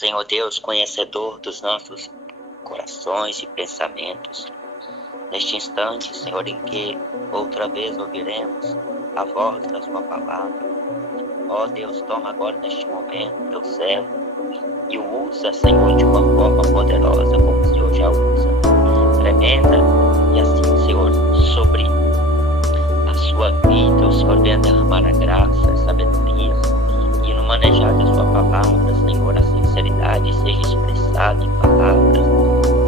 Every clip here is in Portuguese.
Senhor Deus, conhecedor dos nossos corações e pensamentos, neste instante, Senhor, em que outra vez ouviremos a voz da sua palavra, ó Deus, toma agora neste momento teu servo e o usa, Senhor, de uma forma poderosa, como o Senhor já usa, tremenda, e assim, Senhor, sobre a sua vida, o Senhor venha derramar a graça, a sabedoria, e no manejar da sua palavra, Senhor, a sinceridade seja expressada em palavras,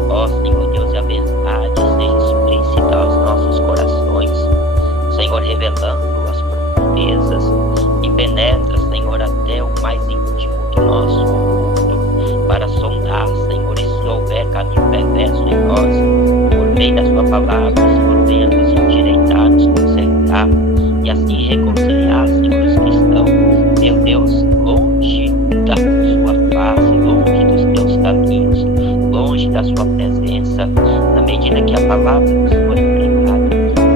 ó Senhor Deus, e a verdade seja explícita aos nossos corações, Senhor, revelando as profundezas e penetra, Senhor, até o mais íntimo do nosso mundo, para sondar, Senhor, e se houver caminho perverso em nós, por meio da sua palavra, Senhor, venha nos endireitar, nos consertar, e assim reconciliar, Senhor, os que estão, meu Deus, longe da sua face, longe dos teus caminhos, longe da sua presença, na medida que a palavra do Senhor é pregada,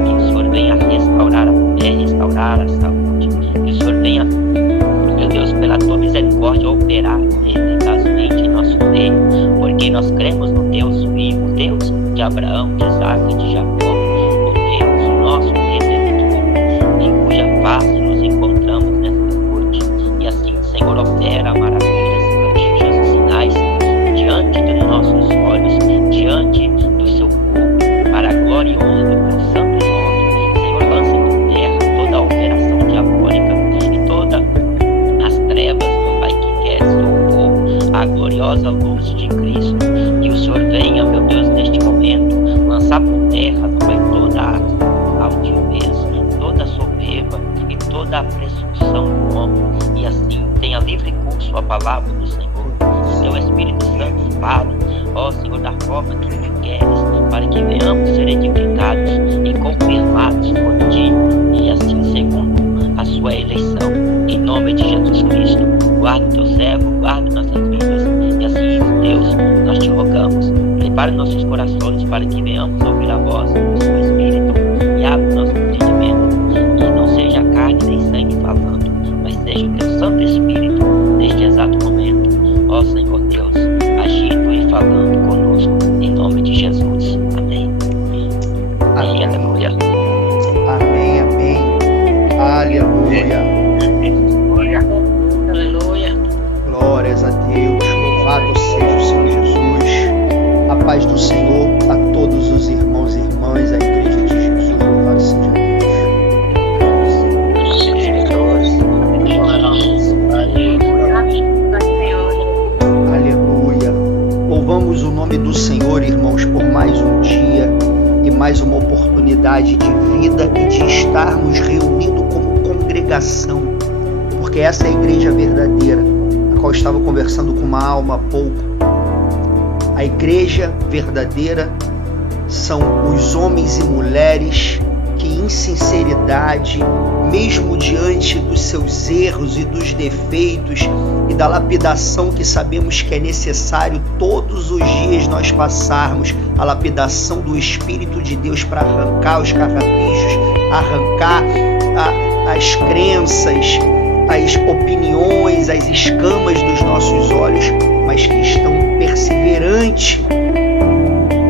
que o Senhor venha restaurar a fé, restaurar a saúde, que o Senhor venha, meu Deus, pela tua misericórdia, operar eficazmente em nosso meio, porque nós cremos no Deus vivo, Deus de Abraão, de Isaac e de Jacó, o Deus, o nosso Redentor, em cuja face nos encontramos nesta noite, e assim, Senhor, opera maravilhas, prodígios e sinais diante dos nossos olhos, diante do seu povo, para a glória e honra do teu santo nome. Senhor, lança por terra toda a operação diabólica e todas as trevas, meu Pai, que quer se opor à gloriosa luz de Cristo. Que o Senhor venha, meu Deus, neste momento, lançar por terra, meu Pai, toda a altivez, toda a soberba e toda a presunção do homem, e assim tenha livre curso a palavra do Senhor. Teu Espírito Santo fala, ó Senhor, da forma que tu queres, para que venhamos ser edificados e confirmados por ti, e assim segundo a sua eleição, em nome de Jesus Cristo. Guarda o teu servo, guarda nossas vidas, e assim, Deus, nós te rogamos, prepare nossos corações para que venhamos ouvir a voz do seu Espírito, e abra o nosso entendimento, e não seja carne nem sangue falando, mas seja o teu Santo Espírito neste exato momento, ó Senhor Deus, agindo e falando conosco, em nome de Jesus. Amém. Amém. Aleluia. Amém, amém. Aleluia. Aleluia. Glórias a Deus. Louvado seja o Senhor Jesus. A paz do Senhor a todos os irmãos e irmãs, a igreja de Jesus. Louvado seja Deus. Aleluia. Louvamos o nome do Senhor, irmãos, por mais um dia e mais uma oportunidade de vida e de estarmos reunidos como congregação, porque essa é a igreja verdadeira, a qual eu estava conversando com uma alma há pouco. A igreja verdadeira são os homens e mulheres que, em sinceridade, mesmo diante dos seus erros e dos defeitos e da lapidação que sabemos que é necessário todos os dias nós passarmos, a lapidação do Espírito de Deus para arrancar os carrapichos, arrancar as crenças, as opiniões, as escamas dos nossos olhos, mas que estão perseverantes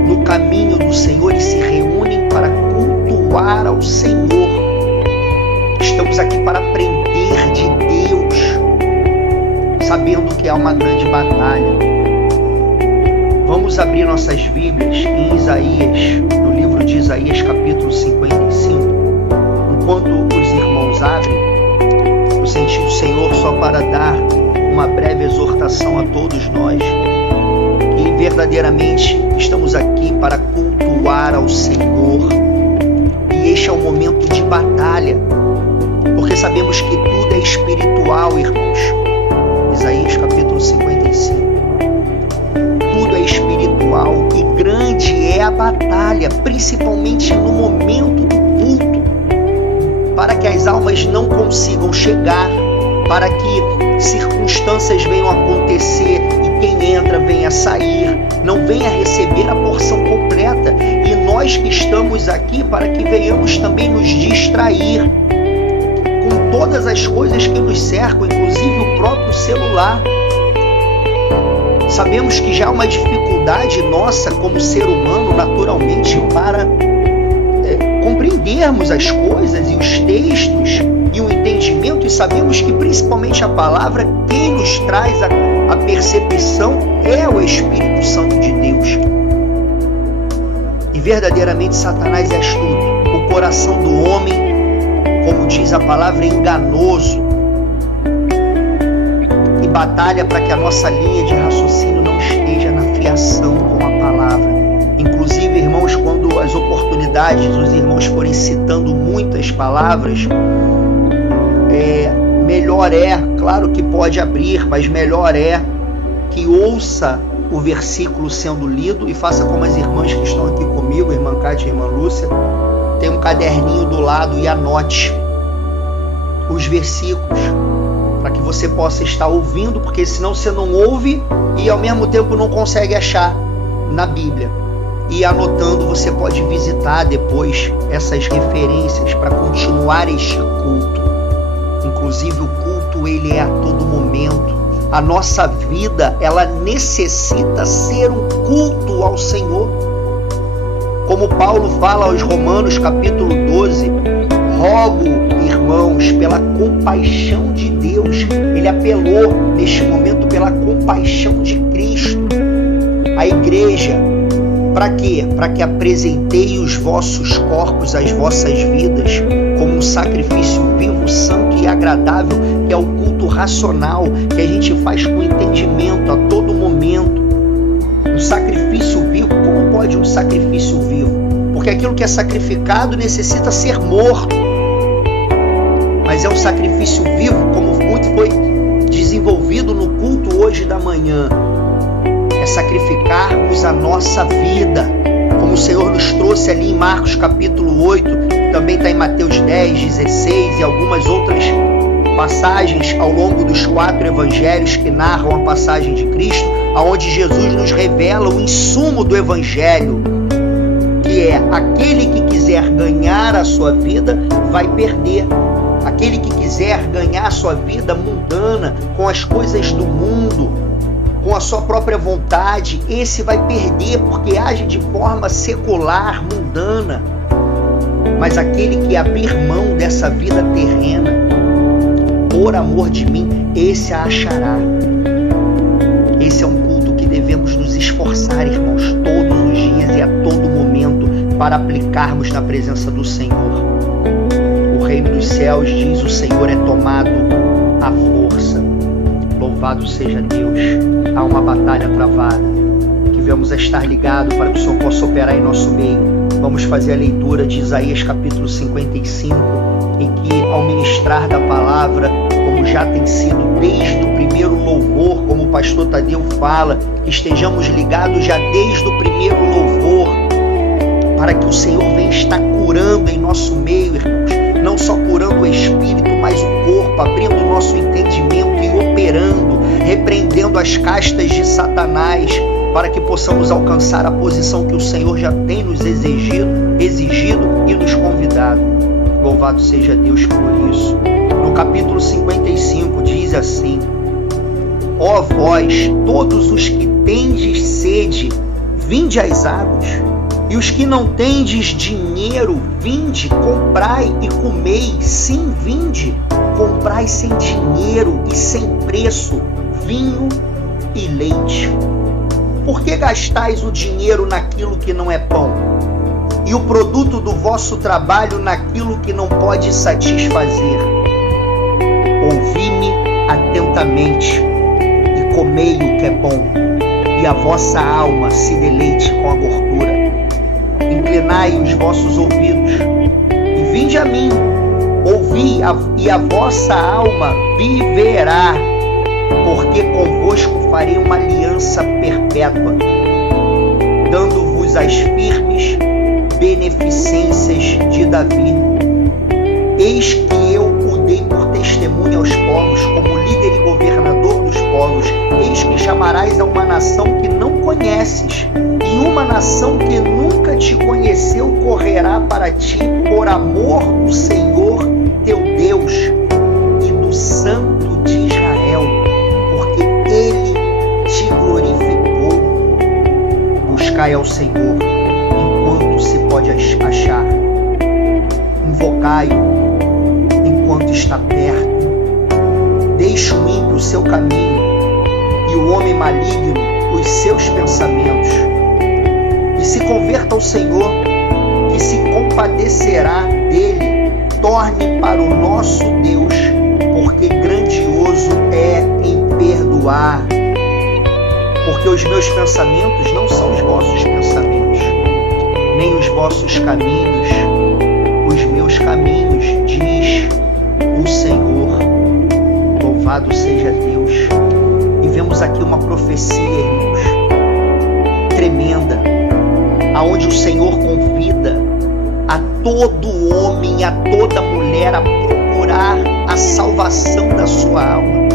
no caminho do Senhor e se reúnem para cultuar ao Senhor. Estamos aqui para aprender de Deus, sabendo que há uma grande batalha. Vamos abrir nossas Bíblias em Isaías, no livro de Isaías, capítulo 55. Enquanto os irmãos abrem, eu senti o Senhor só para dar uma breve exortação a todos nós, que verdadeiramente estamos aqui para cultuar ao Senhor, e este é um momento de batalha, porque sabemos que tudo é espiritual, irmãos. Isaías capítulo 55. Tudo é espiritual e grande é a batalha, principalmente no momento do culto, para que as almas não consigam chegar, para que circunstâncias venham a acontecer e quem entra venha sair, não venha receber a porção completa, e nós que estamos aqui para que venhamos também nos distrair com todas as coisas que nos cercam, inclusive o próprio celular. sabemos que já há uma dificuldade nossa como ser humano, naturalmente, para compreendermos as coisas e os textos e o entendimento, e sabemos que principalmente a palavra, quem nos traz a percepção é o Espírito Santo de Deus. E verdadeiramente Satanás é astuto. O coração do homem, como diz a palavra, é enganoso e batalha para que a nossa linha de raciocínio não esteja na fiação com a palavra. Inclusive, irmãos, quando as oportunidades, os irmãos forem citando muitas palavras, melhor é, claro que pode abrir, mas melhor é que ouça o versículo sendo lido e faça como as irmãs que estão aqui comigo, a irmã Cátia e a irmã Lúcia, tem um caderninho do lado e anote os versículos, para que você possa estar ouvindo, porque senão você não ouve e ao mesmo tempo não consegue achar na Bíblia. E anotando, você pode visitar depois essas referências para continuar este culto. Inclusive o culto, ele é a todo momento. A nossa vida, ela necessita ser um culto ao Senhor. Como Paulo fala aos Romanos, capítulo 12, rogo, irmãos, pela compaixão de Deus. Ele apelou neste momento pela compaixão de Cristo. A igreja, para quê? Para que apresentei os vossos corpos, as vossas vidas, como um sacrifício vivo, santo e agradável, que é o culto racional, que a gente faz com entendimento a todo momento. Um sacrifício vivo, como pode um sacrifício vivo? Porque aquilo que é sacrificado necessita ser morto. Mas é um sacrifício vivo, como muito foi desenvolvido no culto hoje da manhã. É sacrificarmos a nossa vida, como o Senhor nos trouxe ali em Marcos capítulo 8, também está em Mateus 10, 16 e algumas outras passagens ao longo dos 4 evangelhos que narram a passagem de Cristo, onde Jesus nos revela o insumo do evangelho, que é: aquele que quiser ganhar a sua vida vai perder. Aquele que quiser ganhar a sua vida mundana, com as coisas do mundo, com a sua própria vontade, esse vai perder, porque age de forma secular, mundana. Mas aquele que abrir mão dessa vida terrena, por amor de mim, esse a achará. Esse é um culto que devemos nos esforçar, irmãos, todos os dias e a todo momento, para aplicarmos na presença do Senhor. O reino dos céus, diz o Senhor, é tomado à força. Louvado seja Deus. Há uma batalha travada, que devemos estar ligados para que o Senhor possa operar em nosso meio. Vamos fazer a leitura de Isaías capítulo 55, em que, ao ministrar da palavra, como já tem sido desde o primeiro louvor, como o pastor Tadeu fala, que estejamos ligados já desde o primeiro louvor, para que o Senhor venha estar curando em nosso meio, irmãos. Não só curando o espírito, mas o corpo, abrindo o nosso entendimento e operando, repreendendo as castas de Satanás, para que possamos alcançar a posição que o Senhor já tem nos exigido e nos convidado. Louvado seja Deus por isso. No capítulo 55 diz assim: ó vós, todos os que tendes sede, vinde às águas. E os que não tendes dinheiro, vinde, comprai e comei. Sim, vinde, comprai sem dinheiro e sem preço vinho e leite. Por que gastais o dinheiro naquilo que não é pão? E o produto do vosso trabalho naquilo que não pode satisfazer? Ouvi-me atentamente e comei o que é bom, e a vossa alma se deleite com a gordura. Inclinai os vossos ouvidos e vinde a mim, ouvi, e a vossa alma viverá, porque convosco farei uma aliança perpétua, dando-vos as firmes beneficências de Davi. Eis que eu o dei por testemunha aos povos, como líder e governador dos povos. Eis que chamarás a uma nação que não conheces, e uma nação que nunca te conheceu correrá para ti por amor do Senhor teu Deus e do Santo de Israel, porque ele te glorificará. Buscai ao Senhor enquanto se pode achar. Invocai-o enquanto está perto. Deixe o ímpio o seu caminho e o homem maligno os seus pensamentos. E se converta ao Senhor, que se compadecerá dele. Torne para o nosso Deus, porque grandioso é em perdoar. Porque os meus pensamentos não são os vossos pensamentos, nem os vossos caminhos, os meus caminhos, diz o Senhor. Louvado seja Deus. E vemos aqui uma profecia, irmãos, tremenda, aonde o Senhor convida a todo homem, a toda mulher a procurar a salvação da sua alma.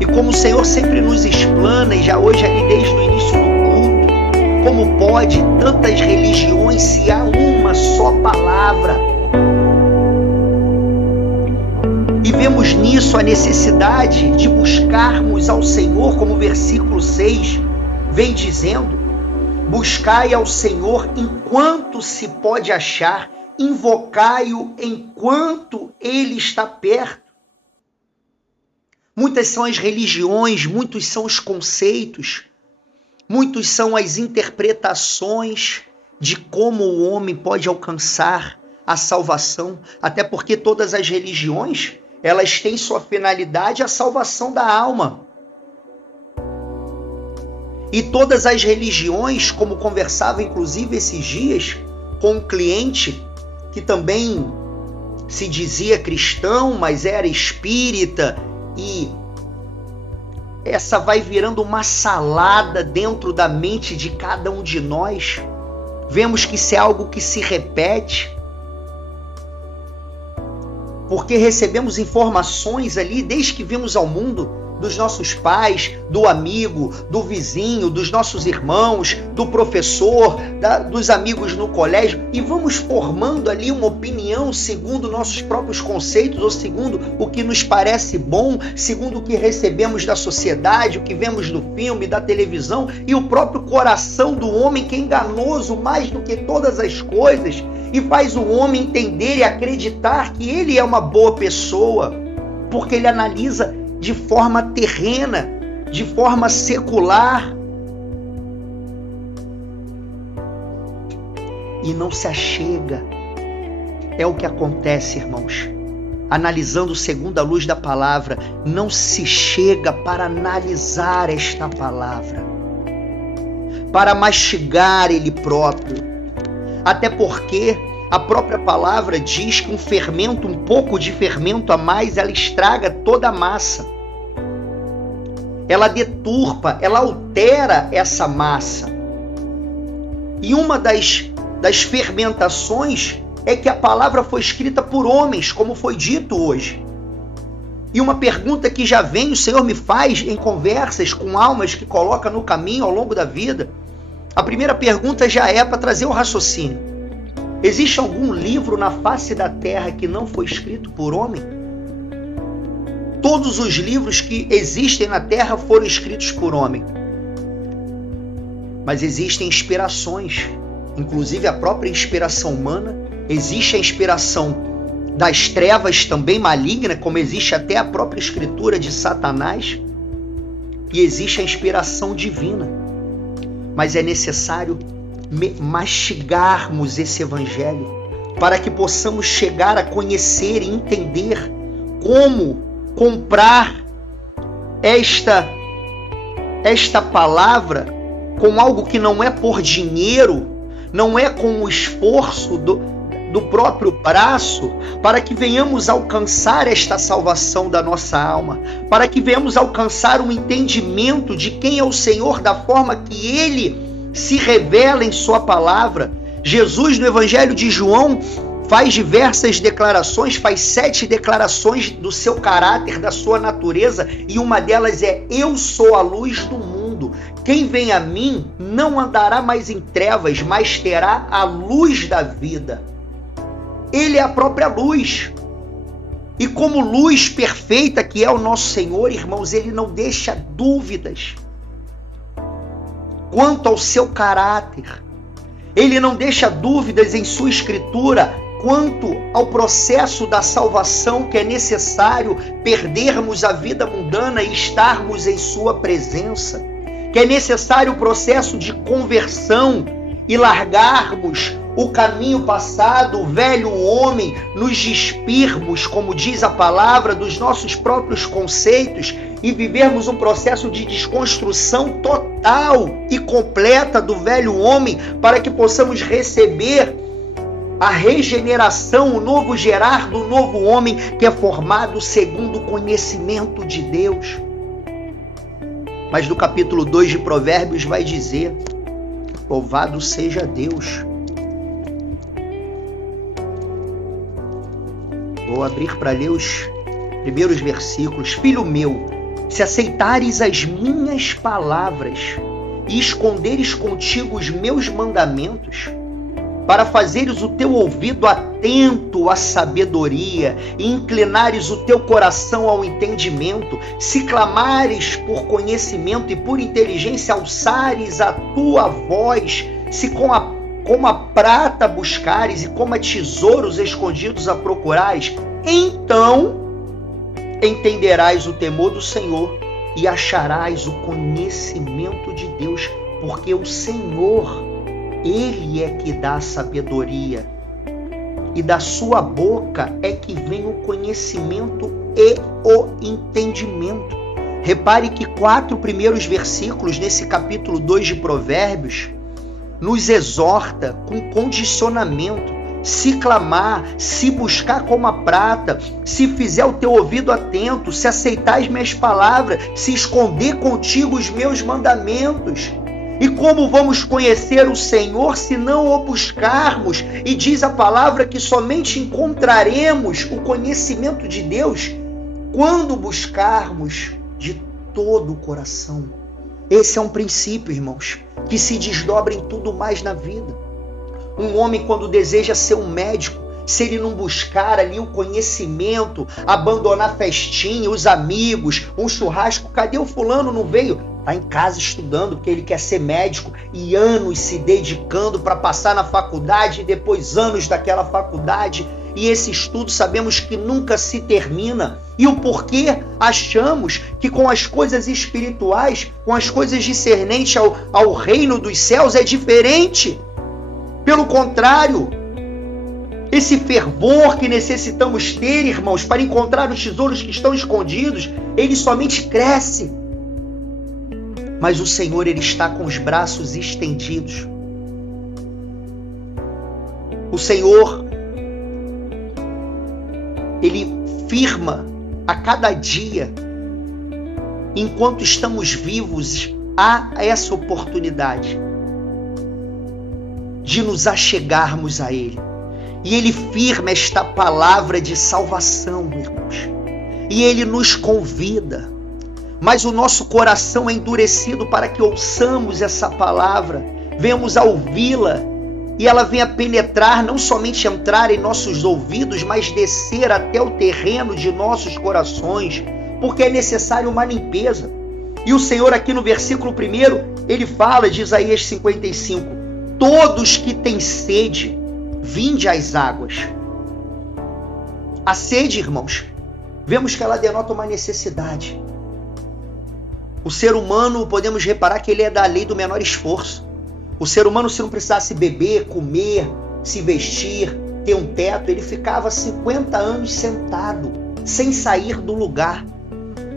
E como o Senhor sempre nos explana, e já hoje ali desde o início do culto, como pode tantas religiões se há uma só palavra? E vemos nisso a necessidade de buscarmos ao Senhor, como o versículo 6 vem dizendo: buscai ao Senhor enquanto se pode achar, invocai-o enquanto ele está perto. Muitas são as religiões, muitos são os conceitos, muitos são as interpretações de como o homem pode alcançar a salvação, até porque todas as religiões, elas têm sua finalidade a salvação da alma. E todas as religiões, como conversava inclusive esses dias com um cliente que também se dizia cristão, mas era espírita, e essa vai virando uma salada dentro da mente de cada um de nós. Vemos que isso é algo que se repete, porque recebemos informações ali desde que vimos ao mundo, dos nossos pais, do amigo, do vizinho, dos nossos irmãos, do professor, dos amigos no colégio, e vamos formando ali uma opinião segundo nossos próprios conceitos, ou segundo o que nos parece bom, segundo o que recebemos da sociedade, o que vemos no filme, da televisão, e o próprio coração do homem, que é enganoso mais do que todas as coisas, e faz o homem entender e acreditar que ele é uma boa pessoa, porque ele analisa de forma terrena, de forma secular, e não se achega. É o que acontece, irmãos. Analisando segundo a luz da palavra, não se chega para analisar esta palavra, para mastigar ele próprio. Até porque a própria palavra diz que um pouco de fermento a mais, ela estraga toda a massa. Ela deturpa, ela altera essa massa. E uma das fermentações é que a palavra foi escrita por homens, como foi dito hoje. E uma pergunta que já vem, o Senhor me faz em conversas com almas que coloca no caminho ao longo da vida. A primeira pergunta já é para trazer o raciocínio. Existe algum livro na face da terra que não foi escrito por homem? Todos os livros que existem na terra foram escritos por homem. Mas existem inspirações, inclusive a própria inspiração humana. Existe a inspiração das trevas também maligna, como existe até a própria escritura de Satanás. E existe a inspiração divina. Mas é necessário mastigarmos esse evangelho para que possamos chegar a conhecer e entender como comprar esta palavra com algo que não é por dinheiro, não é com o esforço do próprio braço, para que venhamos alcançar esta salvação da nossa alma, para que venhamos alcançar um entendimento de quem é o Senhor, da forma que Ele se revela em sua palavra. Jesus, no Evangelho de João, faz diversas declarações, faz 7 declarações do seu caráter, da sua natureza, e uma delas é: eu sou a luz do mundo. Quem vem a mim não andará mais em trevas, mas terá a luz da vida. Ele é a própria luz. E como luz perfeita que é o nosso Senhor, irmãos, Ele não deixa dúvidas. quanto ao seu caráter. Ele não deixa dúvidas em sua escritura quanto ao processo da salvação, que é necessário perdermos a vida mundana e estarmos em sua presença, que é necessário o processo de conversão e largarmos o caminho passado, o velho homem, nos despirmos, como diz a palavra, dos nossos próprios conceitos e vivermos um processo de desconstrução total e completa do velho homem, para que possamos receber a regeneração, o novo gerar do novo homem, que é formado segundo o conhecimento de Deus. Mas no capítulo 2 de Provérbios vai dizer: louvado seja Deus. Vou abrir para ler os primeiros versículos. Filho meu, se aceitares as minhas palavras e esconderes contigo os meus mandamentos, para fazeres o teu ouvido atento à sabedoria e inclinares o teu coração ao entendimento, se clamares por conhecimento e por inteligência alçares a tua voz, se como a prata buscares e como a tesouros escondidos a procurares, então entenderás o temor do Senhor e acharás o conhecimento de Deus, porque o Senhor, Ele é que dá a sabedoria, e da sua boca é que vem o conhecimento e o entendimento. Repare que 4 primeiros versículos nesse capítulo 2 de Provérbios nos exorta com condicionamento: se clamar, se buscar como a prata, se fizer o teu ouvido atento, se aceitar as minhas palavras, se esconder contigo os meus mandamentos. E como vamos conhecer o Senhor se não o buscarmos? E diz a palavra que somente encontraremos o conhecimento de Deus quando buscarmos de todo o coração. Esse é um princípio, irmãos, que se desdobra em tudo mais na vida. Um homem, quando deseja ser um médico, se ele não buscar ali o conhecimento, abandonar festinha, os amigos, um churrasco, cadê o fulano? Não veio? Está em casa estudando porque ele quer ser médico e anos se dedicando para passar na faculdade e depois anos daquela faculdade. E esse estudo sabemos que nunca se termina. E o porquê achamos que com as coisas espirituais, com as coisas discernentes ao reino dos céus é diferente? Pelo contrário, esse fervor que necessitamos ter, irmãos, para encontrar os tesouros que estão escondidos, ele somente cresce. Mas o Senhor, Ele está com os braços estendidos. O Senhor, Ele firma a cada dia, enquanto estamos vivos, há essa oportunidade de nos achegarmos a Ele. E Ele firma esta palavra de salvação, irmãos. E Ele nos convida. Mas o nosso coração é endurecido para que ouçamos essa palavra, venhamos a ouvi-la e ela venha penetrar, não somente entrar em nossos ouvidos, mas descer até o terreno de nossos corações, porque é necessário uma limpeza. E o Senhor aqui no versículo 1, Ele fala de Isaías 55, todos que têm sede, vinde às águas. A sede, irmãos, vemos que ela denota uma necessidade. O ser humano, podemos reparar que ele é da lei do menor esforço. O ser humano, se não precisasse beber, comer, se vestir, ter um teto, ele ficava 50 anos sentado, sem sair do lugar.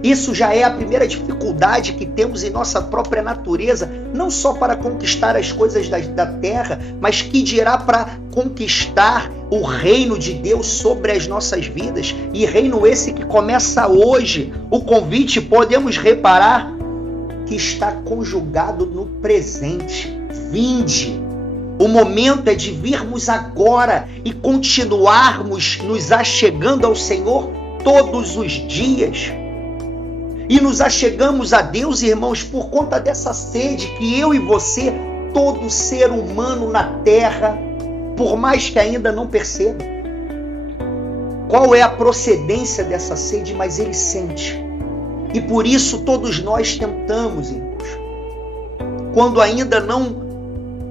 Isso já é a primeira dificuldade que temos em nossa própria natureza, não só para conquistar as coisas da terra, mas que dirá para conquistar o reino de Deus sobre as nossas vidas. E reino esse que começa hoje. O convite, podemos reparar, que está conjugado no presente. Vinde. O momento é de virmos agora e continuarmos nos achegando ao Senhor todos os dias. E nos achegamos a Deus, irmãos, por conta dessa sede que eu e você, todo ser humano na terra, por mais que ainda não perceba qual é a procedência dessa sede, mas ele sente. E por isso todos nós tentamos, irmãos, quando ainda não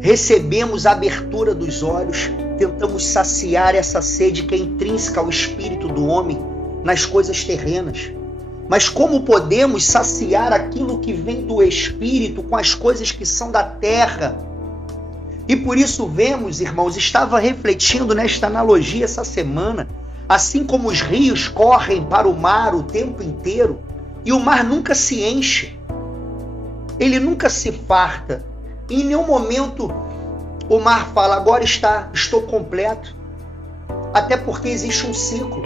recebemos a abertura dos olhos, tentamos saciar essa sede que é intrínseca ao espírito do homem nas coisas terrenas. Mas como podemos saciar aquilo que vem do espírito com as coisas que são da terra? E por isso vemos, irmãos, estava refletindo nesta analogia essa semana, assim como os rios correm para o mar o tempo inteiro, e o mar nunca se enche, ele nunca se farta. Em nenhum momento o mar fala, agora estou completo. Até porque existe um ciclo.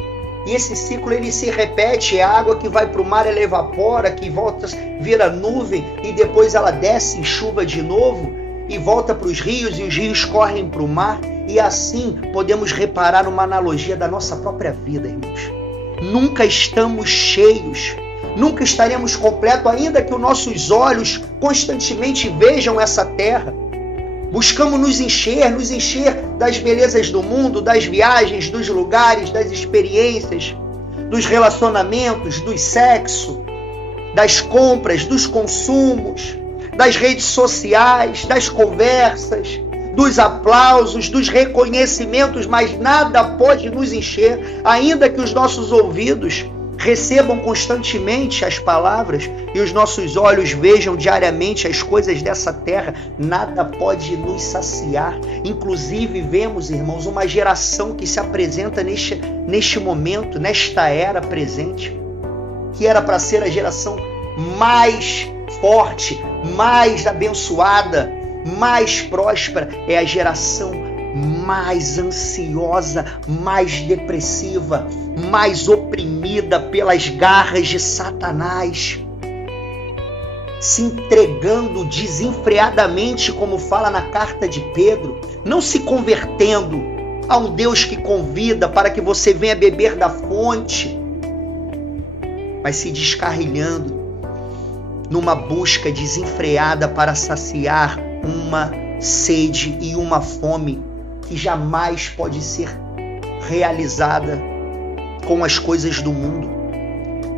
E esse ciclo ele se repete. É a água que vai para o mar, ela evapora, que volta, vira nuvem e depois ela desce em chuva de novo e volta para os rios e os rios correm para o mar. E assim podemos reparar numa analogia da nossa própria vida, irmãos. Nunca estamos cheios. Nunca estaremos completos, ainda que os nossos olhos constantemente vejam essa terra. Buscamos nos encher das belezas do mundo, das viagens, dos lugares, das experiências, dos relacionamentos, do sexo, das compras, dos consumos, das redes sociais, das conversas, dos aplausos, dos reconhecimentos, mas nada pode nos encher, ainda que os nossos ouvidos recebam constantemente as palavras e os nossos olhos vejam diariamente as coisas dessa terra, nada pode nos saciar. Inclusive vemos, irmãos, uma geração que se apresenta neste momento, nesta era presente, que era para ser a geração mais forte, mais abençoada, mais próspera, é a geração mais ansiosa, mais depressiva, mais oprimida pelas garras de Satanás, se entregando desenfreadamente, como fala na carta de Pedro, não se convertendo a um Deus que convida para que você venha beber da fonte, mas se descarrilhando numa busca desenfreada para saciar uma sede e uma fome que jamais pode ser realizada com as coisas do mundo.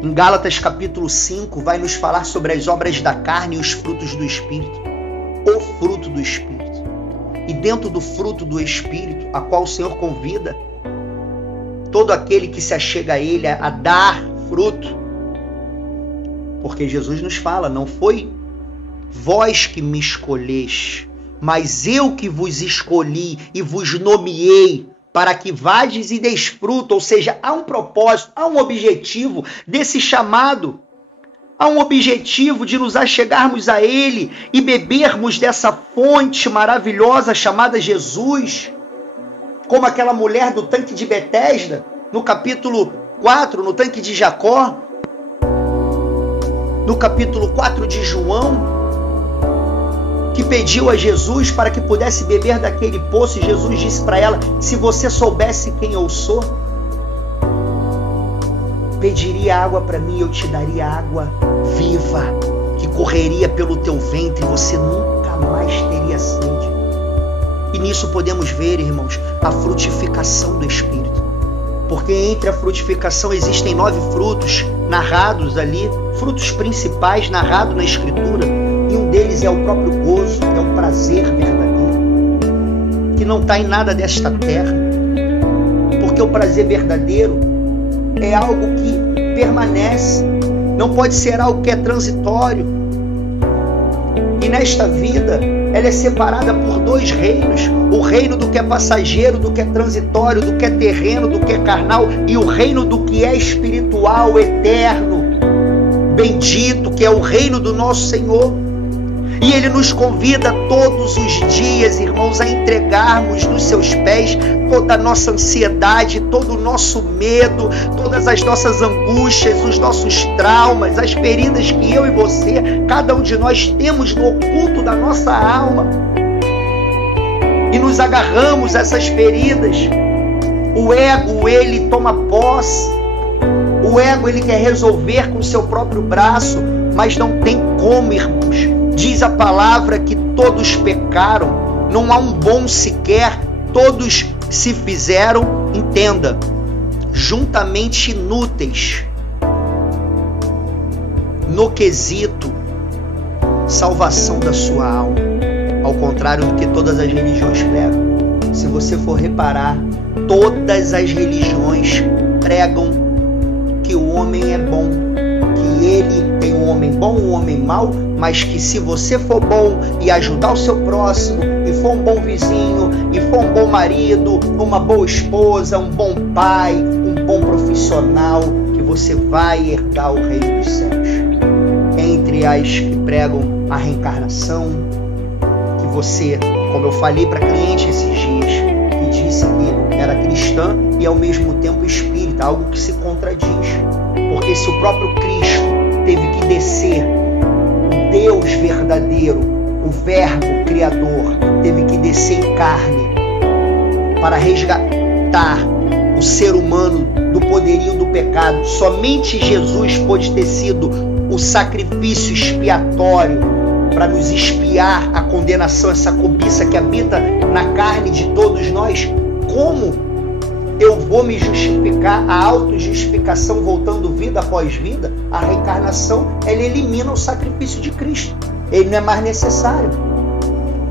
Em Gálatas capítulo 5 vai nos falar sobre as obras da carne e os frutos do Espírito. O fruto do Espírito. E dentro do fruto do Espírito, a qual o Senhor convida todo aquele que se achega a Ele a dar fruto. Porque Jesus nos fala, não foi vós que me escolheste, mas eu que vos escolhi e vos nomeei para que vades e deis fruto. Ou seja, há um propósito, há um objetivo desse chamado. Há um objetivo de nos achegarmos a Ele e bebermos dessa fonte maravilhosa chamada Jesus. Como aquela mulher do tanque de Betesda, no capítulo 4, no tanque de Jacó. No capítulo 4 de João, que pediu a Jesus para que pudesse beber daquele poço, e Jesus disse para ela, se você soubesse quem eu sou, pediria água para mim, eu te daria água viva, que correria pelo teu ventre, e você nunca mais teria sede. E nisso podemos ver, irmãos, a frutificação do Espírito. Porque entre a frutificação existem 9 frutos narrados ali, frutos principais narrados na Escritura, e um deles é o próprio gozo, é o prazer verdadeiro, que não está em nada desta terra, porque o prazer verdadeiro é algo que permanece, não pode ser algo que é transitório. E nesta vida, ela é separada por 2 reinos, o reino do que é passageiro, do que é transitório, do que é terreno, do que é carnal, e o reino do que é espiritual, eterno, bendito, que é o reino do nosso Senhor. E Ele nos convida todos os dias, irmãos, a entregarmos nos seus pés toda a nossa ansiedade, todo o nosso medo, todas as nossas angústias, os nossos traumas, as feridas que eu e você, cada um de nós temos no oculto da nossa alma. E nos agarramos a essas feridas. O ego, ele toma posse. O ego, ele quer resolver com o seu próprio braço, mas não tem como, irmãos. Diz a palavra que todos pecaram, não há um bom sequer, todos se fizeram, entenda, juntamente inúteis no quesito salvação da sua alma. Ao contrário do que todas as religiões pregam. Se você for reparar, todas as religiões pregam que o homem é bom, que ele tem um homem bom, um homem mau, mas que se você for bom e ajudar o seu próximo, e for um bom vizinho, e for um bom marido, uma boa esposa, um bom pai, um bom profissional, que você vai herdar o reino dos céus. Entre as que pregam a reencarnação, que você, como eu falei para cliente esses dias, que disse que era cristã e ao mesmo tempo espírita, algo que se contradiz. Porque se o próprio Cristo teve que descer, o Deus verdadeiro, o Verbo Criador, teve que descer em carne para resgatar o ser humano do poderio do pecado, somente Jesus pôde ter sido o sacrifício expiatório para nos expiar a condenação, essa cobiça que habita na carne de todos nós. Como eu vou me justificar? A autojustificação voltando vida após vida, a reencarnação, ela elimina o sacrifício de Cristo. Ele não é mais necessário.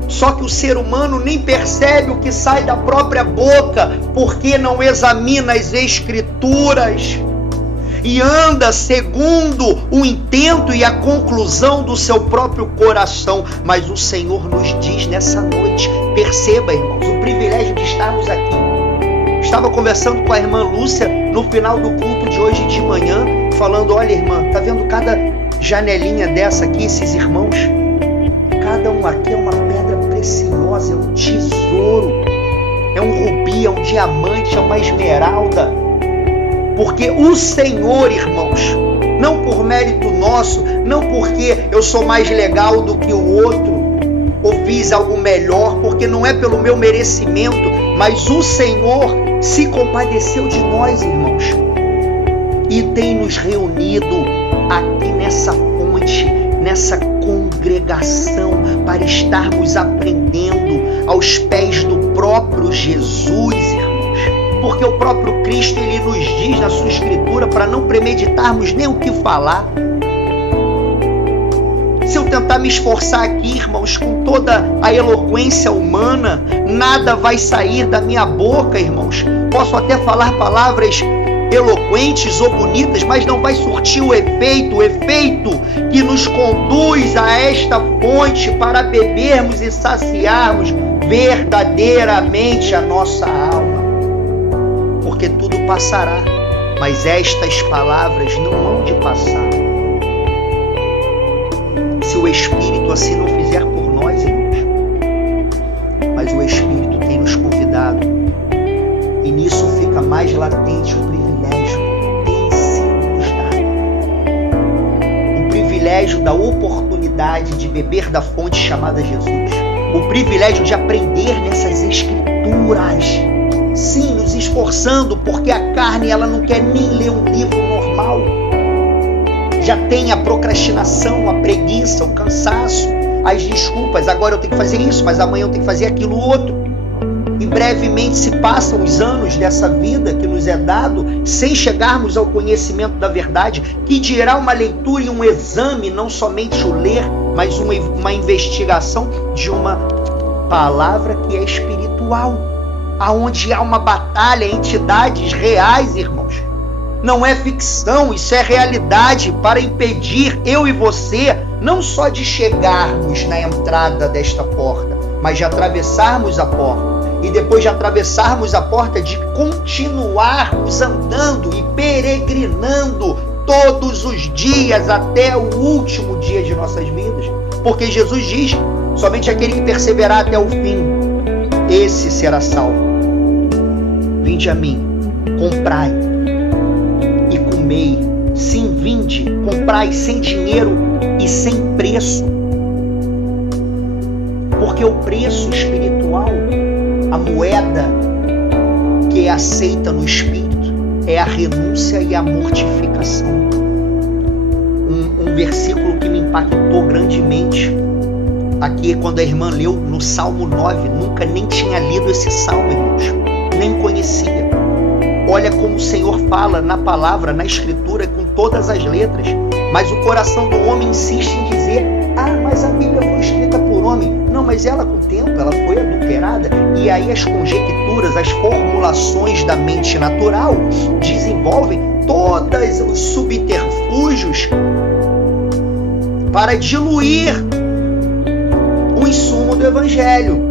Só que o ser humano nem percebe o que sai da própria boca, porque não examina as Escrituras e anda segundo o intento e a conclusão do seu próprio coração. Mas o Senhor nos diz nessa noite, perceba, irmãos, o privilégio de estarmos aqui. Estava conversando com a irmã Lúcia no final do culto de hoje de manhã, falando: olha, irmã, tá vendo cada janelinha dessa aqui, esses irmãos? Cada um aqui é uma pedra preciosa, é um tesouro, é um rubi, é um diamante, é uma esmeralda. Porque o Senhor, irmãos, não por mérito nosso, não porque eu sou mais legal do que o outro, ou fiz algo melhor, porque não é pelo meu merecimento, mas o Senhor se compadeceu de nós, irmãos, e tem nos reunido aqui nessa fonte, nessa congregação, para estarmos aprendendo aos pés do próprio Jesus, irmãos. Porque o próprio Cristo, ele nos diz na sua Escritura para não premeditarmos nem o que falar. Se eu tentar me esforçar aqui, irmãos, com toda a eloquência humana, nada vai sair da minha boca, irmãos. Posso até falar palavras eloquentes ou bonitas, mas não vai surtir o efeito que nos conduz a esta fonte para bebermos e saciarmos verdadeiramente a nossa alma. Porque tudo passará, mas estas palavras não hão de passar. Se o Espírito assim não fizer por nós, irmãos, mas o Espírito tem nos convidado, e nisso fica mais latente o privilégio que tem sido nos dado. O privilégio da oportunidade de beber da fonte chamada Jesus. O privilégio de aprender nessas Escrituras. Sim, nos esforçando, porque a carne ela não quer nem ler um livro normal. Já tem a procrastinação, a preguiça, o cansaço, as desculpas. Agora eu tenho que fazer isso, mas amanhã eu tenho que fazer aquilo outro. E brevemente se passam os anos dessa vida que nos é dado sem chegarmos ao conhecimento da verdade, que dirá uma leitura e um exame, não somente o ler, mas uma investigação de uma palavra que é espiritual, aonde há uma batalha, entidades reais, irmãos. Não é ficção, isso é realidade, para impedir eu e você não só de chegarmos na entrada desta porta, mas de atravessarmos a porta. E depois de atravessarmos a porta, de continuarmos andando e peregrinando todos os dias até o último dia de nossas vidas. Porque Jesus diz: somente aquele que perseverar até o fim, esse será salvo. Vinde a mim, comprai e comei. Sim, vinde, comprai sem dinheiro e sem preço. Porque o preço espiritual, a moeda que é aceita no Espírito, é a renúncia e a mortificação. Um versículo que me impactou grandemente aqui, quando a irmã leu no Salmo 9, nunca nem tinha lido esse salmo, irmãos, nem conhecia. Olha como o Senhor fala na palavra, na Escritura, com todas as letras, mas o coração do homem insiste em dizer: ah, mas a mas ela com o tempo ela foi adulterada, e aí as conjecturas, as formulações da mente natural desenvolvem todos os subterfúgios para diluir o insumo do evangelho,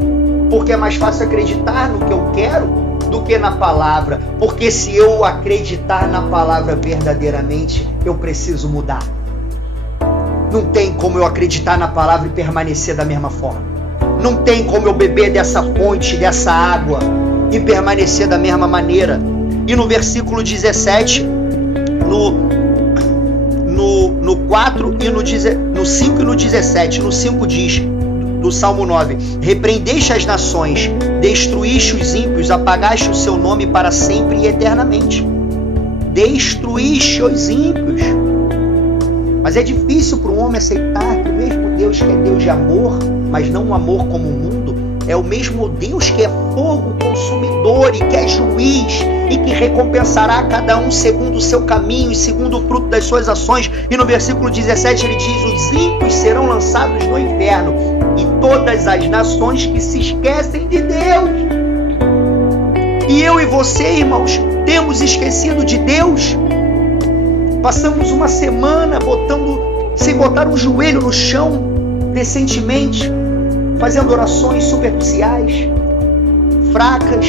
porque é mais fácil acreditar no que eu quero do que na palavra, porque se eu acreditar na palavra verdadeiramente, eu preciso mudar. Não tem como eu acreditar na palavra e permanecer da mesma forma. Não tem como eu beber dessa fonte, dessa água e permanecer da mesma maneira. E no versículo 17, no 4 e no 5 e no 17, no 5 diz, do Salmo 9: repreendeste as nações, destruíste os ímpios, apagaste o seu nome para sempre e eternamente. Destruíste os ímpios. Mas é difícil para um homem aceitar que o mesmo Deus que é Deus de amor, mas não um amor como o mundo, é o mesmo Deus que é fogo consumidor e que é juiz e que recompensará cada um segundo o seu caminho e segundo o fruto das suas ações. E no versículo 17 ele diz: os ímpios serão lançados no inferno, e todas as nações que se esquecem de Deus. E eu e você, irmãos, temos esquecido de Deus. Passamos uma semana sem botar um joelho no chão decentemente, fazendo orações superficiais, fracas,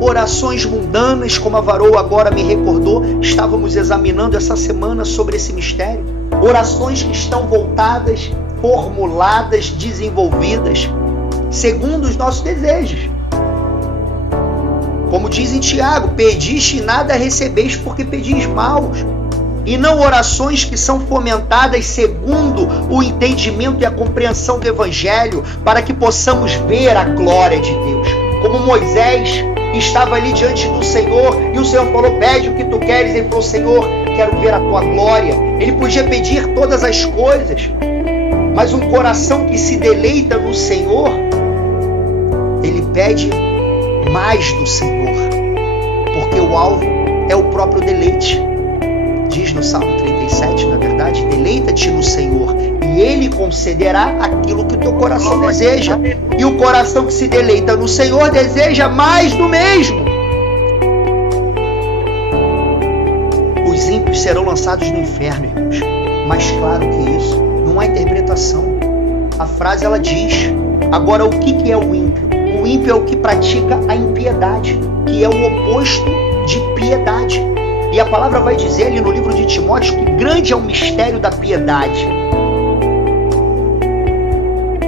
orações mundanas, como a varoa agora me recordou. Estávamos examinando essa semana sobre esse mistério. Orações que estão voltadas, formuladas, desenvolvidas segundo os nossos desejos. Como diz em Tiago: pediste e nada recebeis porque pedis maus. E não orações que são fomentadas segundo o entendimento e a compreensão do Evangelho, para que possamos ver a glória de Deus. Como Moisés estava ali diante do Senhor, e o Senhor falou: pede o que tu queres. Ele falou: Senhor, quero ver a tua glória. Ele podia pedir todas as coisas, mas um coração que se deleita no Senhor, ele pede mais do Senhor, porque o alvo é o próprio deleite. Diz no Salmo 37, na verdade: deleita-te no Senhor e Ele concederá aquilo que o teu coração deseja. E o coração que se deleita no Senhor deseja mais do mesmo. Os ímpios serão lançados no inferno, irmãos. Mais claro que isso, não há interpretação. A frase ela diz. Agora, o que é o ímpio? O ímpio é o que pratica a impiedade, que é o oposto de piedade. E a palavra vai dizer ali no livro de Timóteo que grande é o mistério da piedade.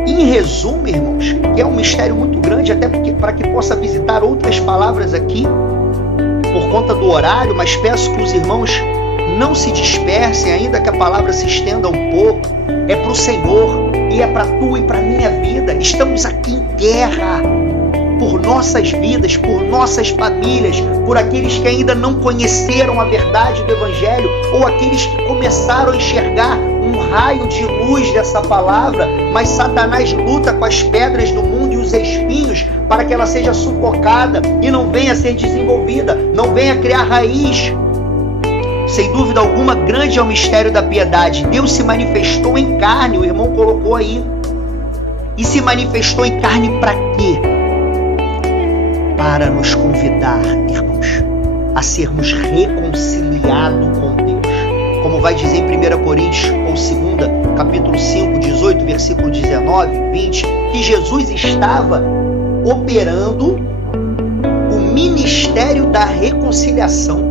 Em resumo, irmãos, que é um mistério muito grande, até porque para que possa visitar outras palavras aqui, por conta do horário, mas peço que os irmãos não se dispersem, ainda que a palavra se estenda um pouco. É para o Senhor e é para tua e para minha vida. Estamos aqui em guerra por nossas vidas, por nossas famílias, por aqueles que ainda não conheceram a verdade do Evangelho, ou aqueles que começaram a enxergar um raio de luz dessa palavra, mas Satanás luta com as pedras do mundo e os espinhos para que ela seja sufocada e não venha a ser desenvolvida, não venha a criar raiz. Sem dúvida alguma, grande é o mistério da piedade. Deus se manifestou em carne, o irmão colocou aí. E se manifestou em carne para quê? Para nos convidar, irmãos, a sermos reconciliados com Deus. Como vai dizer em 1 Coríntios, ou 2, capítulo 5, 18, versículo 19, 20, que Jesus estava operando o ministério da reconciliação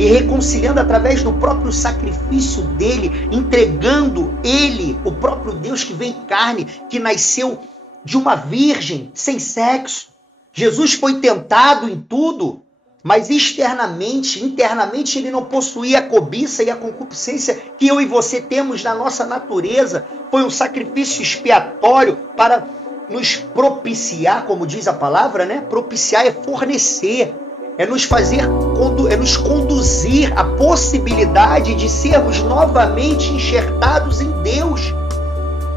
e reconciliando através do próprio sacrifício dele, entregando ele, o próprio Deus que vem em carne, que nasceu de uma virgem, sem sexo. Jesus foi tentado em tudo, mas internamente ele não possuía a cobiça e a concupiscência que eu e você temos na nossa natureza. Foi um sacrifício expiatório para nos propiciar, como diz a palavra, né? Propiciar é fornecer, é nos conduzir à possibilidade de sermos novamente enxertados em Deus,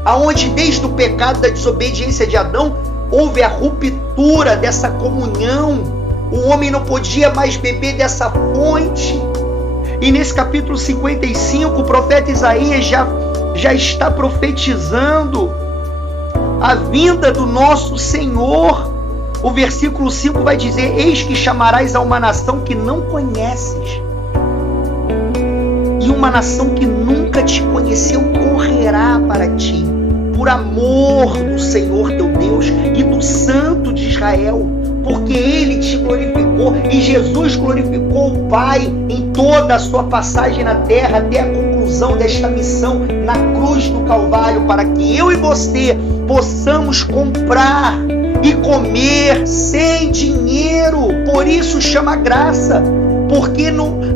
aonde desde o pecado da desobediência de Adão houve a ruptura dessa comunhão. O homem não podia mais beber dessa fonte. E nesse capítulo 55, o profeta Isaías já está profetizando a vinda do nosso Senhor. O versículo 5 vai dizer: eis que chamarás a uma nação que não conheces, e uma nação que nunca te conheceu correrá para ti, por amor do Senhor teu Deus e do Santo de Israel, porque Ele te glorificou. E Jesus glorificou o Pai em toda a sua passagem na terra, até a conclusão desta missão na cruz do Calvário, para que eu e você possamos comprar e comer sem dinheiro. Por isso chama graça, porque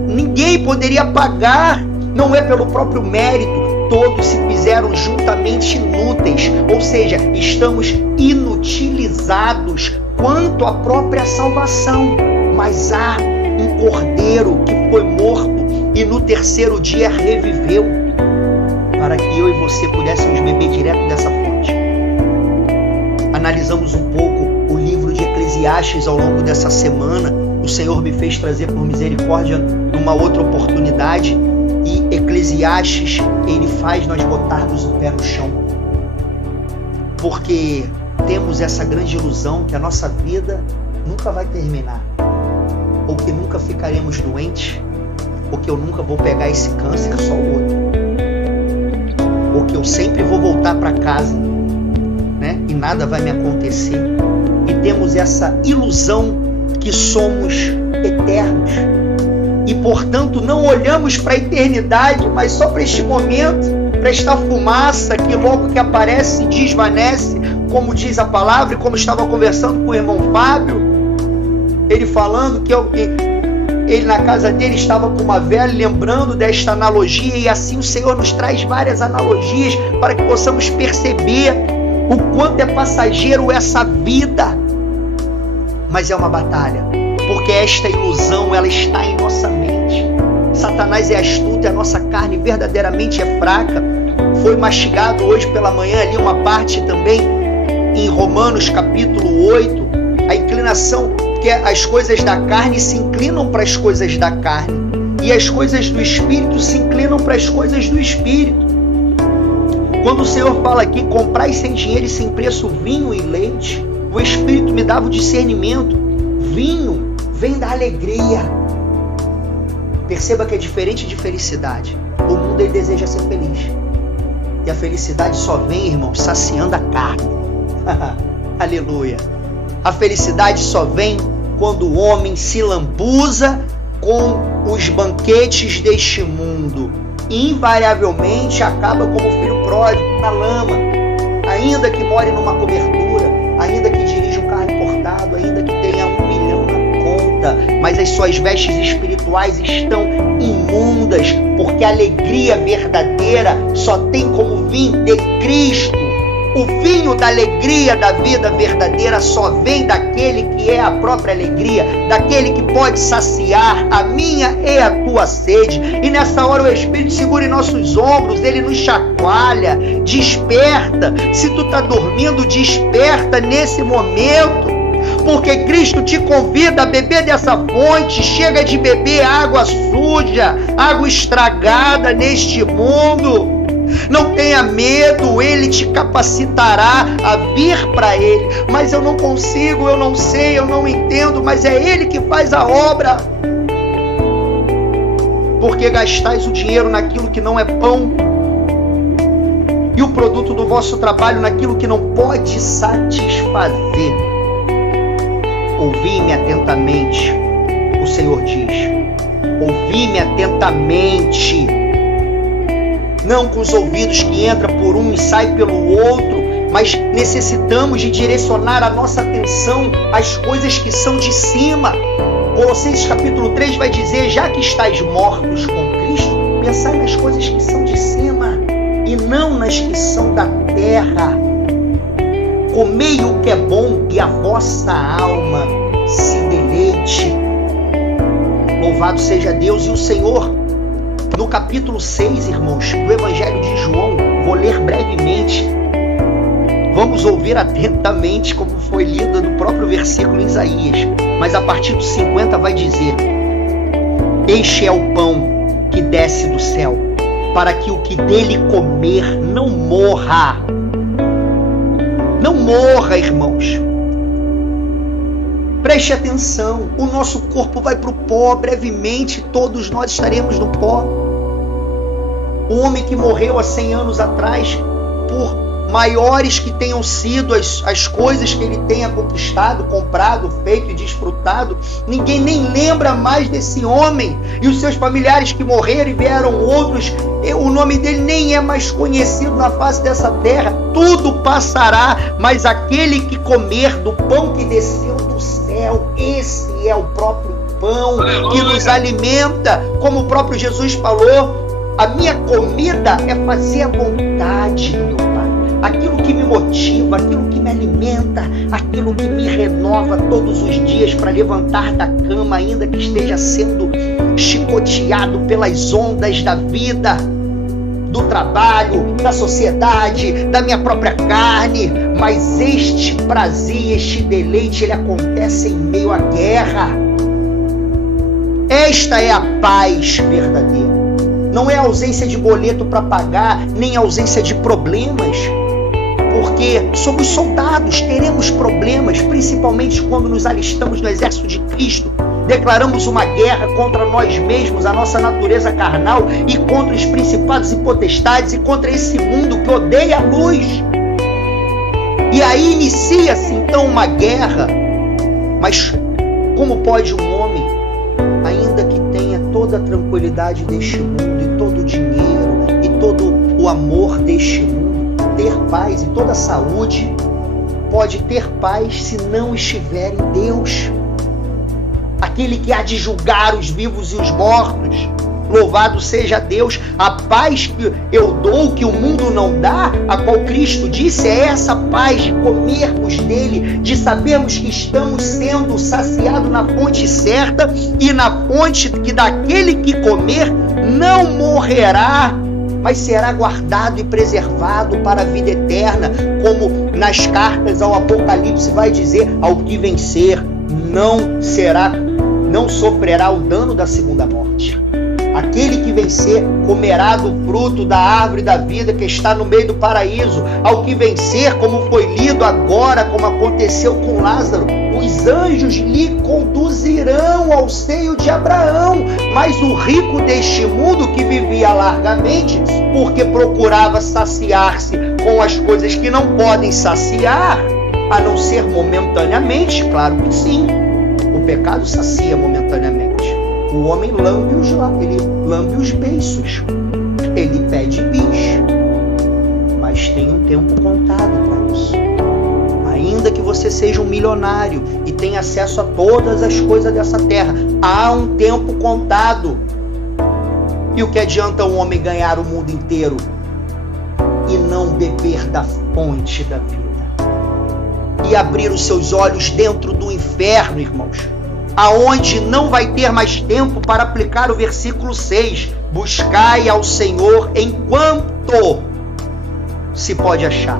ninguém poderia pagar, não é pelo próprio mérito. Todos se fizeram juntamente inúteis, ou seja, estamos inutilizados quanto à própria salvação. Mas há um cordeiro que foi morto e no terceiro dia reviveu, para que eu e você pudéssemos beber direto dessa fonte. Analisamos um pouco o livro de Eclesiastes ao longo dessa semana. O Senhor me fez trazer por misericórdia numa outra oportunidade. E Eclesiastes, ele faz nós botarmos o pé no chão, porque temos essa grande ilusão que a nossa vida nunca vai terminar, ou que nunca ficaremos doentes, ou que eu nunca vou pegar esse câncer, só o outro, ou que eu sempre vou voltar para casa, né? E nada vai me acontecer. E temos essa ilusão que somos eternos. E, portanto, não olhamos para a eternidade, mas só para este momento, para esta fumaça que logo que aparece, desvanece, como diz a palavra, e como estava conversando com o irmão Fábio, ele falando que ele na casa dele estava com uma vela, lembrando desta analogia, e assim o Senhor nos traz várias analogias para que possamos perceber o quanto é passageiro essa vida. Mas é uma batalha, porque esta ilusão, ela está em nossa mente. Satanás é astuto e a nossa carne verdadeiramente é fraca. Foi mastigado hoje pela manhã ali uma parte também em Romanos capítulo 8, a inclinação, que as coisas da carne se inclinam para as coisas da carne, e as coisas do Espírito se inclinam para as coisas do Espírito. Quando o Senhor fala aqui: comprai sem dinheiro e sem preço vinho e leite, o Espírito me dava o discernimento. Vinho vem da alegria. Perceba que é diferente de felicidade. O mundo, ele deseja ser feliz, e a felicidade só vem, irmãos, saciando a carne. Aleluia. A felicidade só vem quando o homem se lambuza com os banquetes deste mundo, e invariavelmente acaba como o filho pródigo, na lama, ainda que more numa cobertura, ainda que dirija um carro importado, ainda que tenha 1 milhão na conta, mas as suas vestes espirituais estão imundas, porque a alegria verdadeira só tem como vinho de Cristo. O vinho da alegria da vida verdadeira só vem daquele que é a própria alegria, daquele que pode saciar a minha e a tua sede. E nessa hora o Espírito segura em nossos ombros, ele nos chacoalha, desperta. Se tu está dormindo, desperta nesse momento, porque Cristo te convida a beber dessa fonte. Chega de beber água suja, água estragada neste mundo. Não tenha medo, Ele te capacitará a vir para Ele. Mas eu não consigo, eu não sei, eu não entendo, mas é Ele que faz a obra. Porque gastais o dinheiro naquilo que não é pão, e o produto do vosso trabalho naquilo que não pode satisfazer. Ouvi-me atentamente, o Senhor diz. Ouvi-me atentamente. Não com os ouvidos que entra por um e sai pelo outro, mas necessitamos de direcionar a nossa atenção às coisas que são de cima. Colossenses capítulo 3 vai dizer: já que estáis mortos com Cristo, pensai nas coisas que são de cima e não nas que são da terra. Comei o que é bom e a vossa alma se deleite. Louvado seja Deus. E o Senhor, no capítulo 6, irmãos, do Evangelho de João, vou ler brevemente, vamos ouvir atentamente como foi lido no próprio versículo em Isaías, mas a partir do 50 vai dizer: este é o pão que desce do céu, para que o que dele comer não morra. morra, irmãos. Preste atenção, o nosso corpo vai para o pó, brevemente todos nós estaremos no pó. O homem que morreu há 100 anos atrás, por maiores que tenham sido as coisas que ele tenha conquistado, comprado, feito e desfrutado, ninguém nem lembra mais desse homem. E os seus familiares que morreram e vieram outros, o nome dele nem é mais conhecido na face dessa terra. Tudo passará, mas aquele que comer do pão que desceu do céu, esse é o próprio pão que nos alimenta. Como o próprio Jesus falou, a minha comida é fazer a vontade do meu Pai. Aquilo que me motiva, aquilo que me alimenta, aquilo que me renova todos os dias para levantar da cama, ainda que esteja sendo chicoteado pelas ondas da vida, do trabalho, da sociedade, da minha própria carne. Mas este prazer, este deleite, ele acontece em meio à guerra. Esta é a paz verdadeira. Não é a ausência de boleto para pagar, nem a ausência de problemas. Porque somos soldados, teremos problemas, principalmente quando nos alistamos no exército de Cristo. Declaramos uma guerra contra nós mesmos, a nossa natureza carnal, e contra os principados e potestades, e contra esse mundo que odeia a luz. E aí inicia-se então uma guerra. Mas como pode um homem, ainda que tenha toda a tranquilidade deste mundo, e todo o dinheiro, e todo o amor deste mundo, ter paz e toda a saúde, pode ter paz se não estiver em Deus? Aquele que há de julgar os vivos e os mortos. Louvado seja Deus. A paz que eu dou, que o mundo não dá, a qual Cristo disse, é essa paz de comermos dele, de sabermos que estamos sendo saciados na fonte certa, e na fonte que daquele que comer não morrerá, mas será guardado e preservado para a vida eterna, como nas cartas ao Apocalipse vai dizer, ao que vencer não sofrerá o dano da segunda morte. Aquele que vencer comerá do fruto da árvore da vida que está no meio do paraíso. Ao que vencer, como foi lido agora, como aconteceu com Lázaro, os anjos lhe conduzirão ao seio de Abraão. Mas o rico deste mundo, que vivia largamente, porque procurava saciar-se com as coisas que não podem saciar, a não ser momentaneamente, claro que sim, o pecado sacia momentaneamente. O homem lambe os beiços, ele pede bis, mas tem um tempo contado para isso. Ainda que você seja um milionário e tenha acesso a todas as coisas dessa terra, há um tempo contado. E o que adianta um homem ganhar o mundo inteiro e não beber da fonte da vida? E abrir os seus olhos dentro do inferno, irmãos, aonde não vai ter mais tempo para aplicar o versículo 6. Buscai ao Senhor enquanto se pode achar.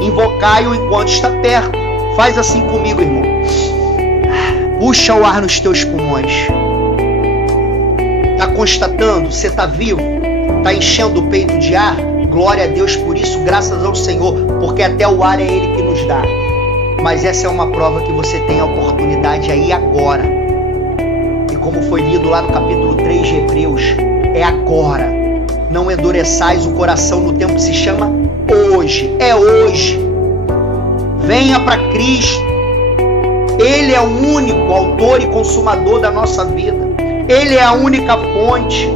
Invocai-o enquanto está perto. Faz assim comigo, irmão. Puxa o ar nos teus pulmões. Está constatando? Você está vivo? Está enchendo o peito de ar? Glória a Deus por isso, graças ao Senhor, porque até o ar é Ele que nos dá. Mas essa é uma prova que você tem a oportunidade aí agora. E como foi lido lá no capítulo 3 de Hebreus, é agora. Não endureçais o coração no tempo que se chama hoje. É hoje. Venha para Cristo. Ele é o único autor e consumador da nossa vida. Ele é a única fonte.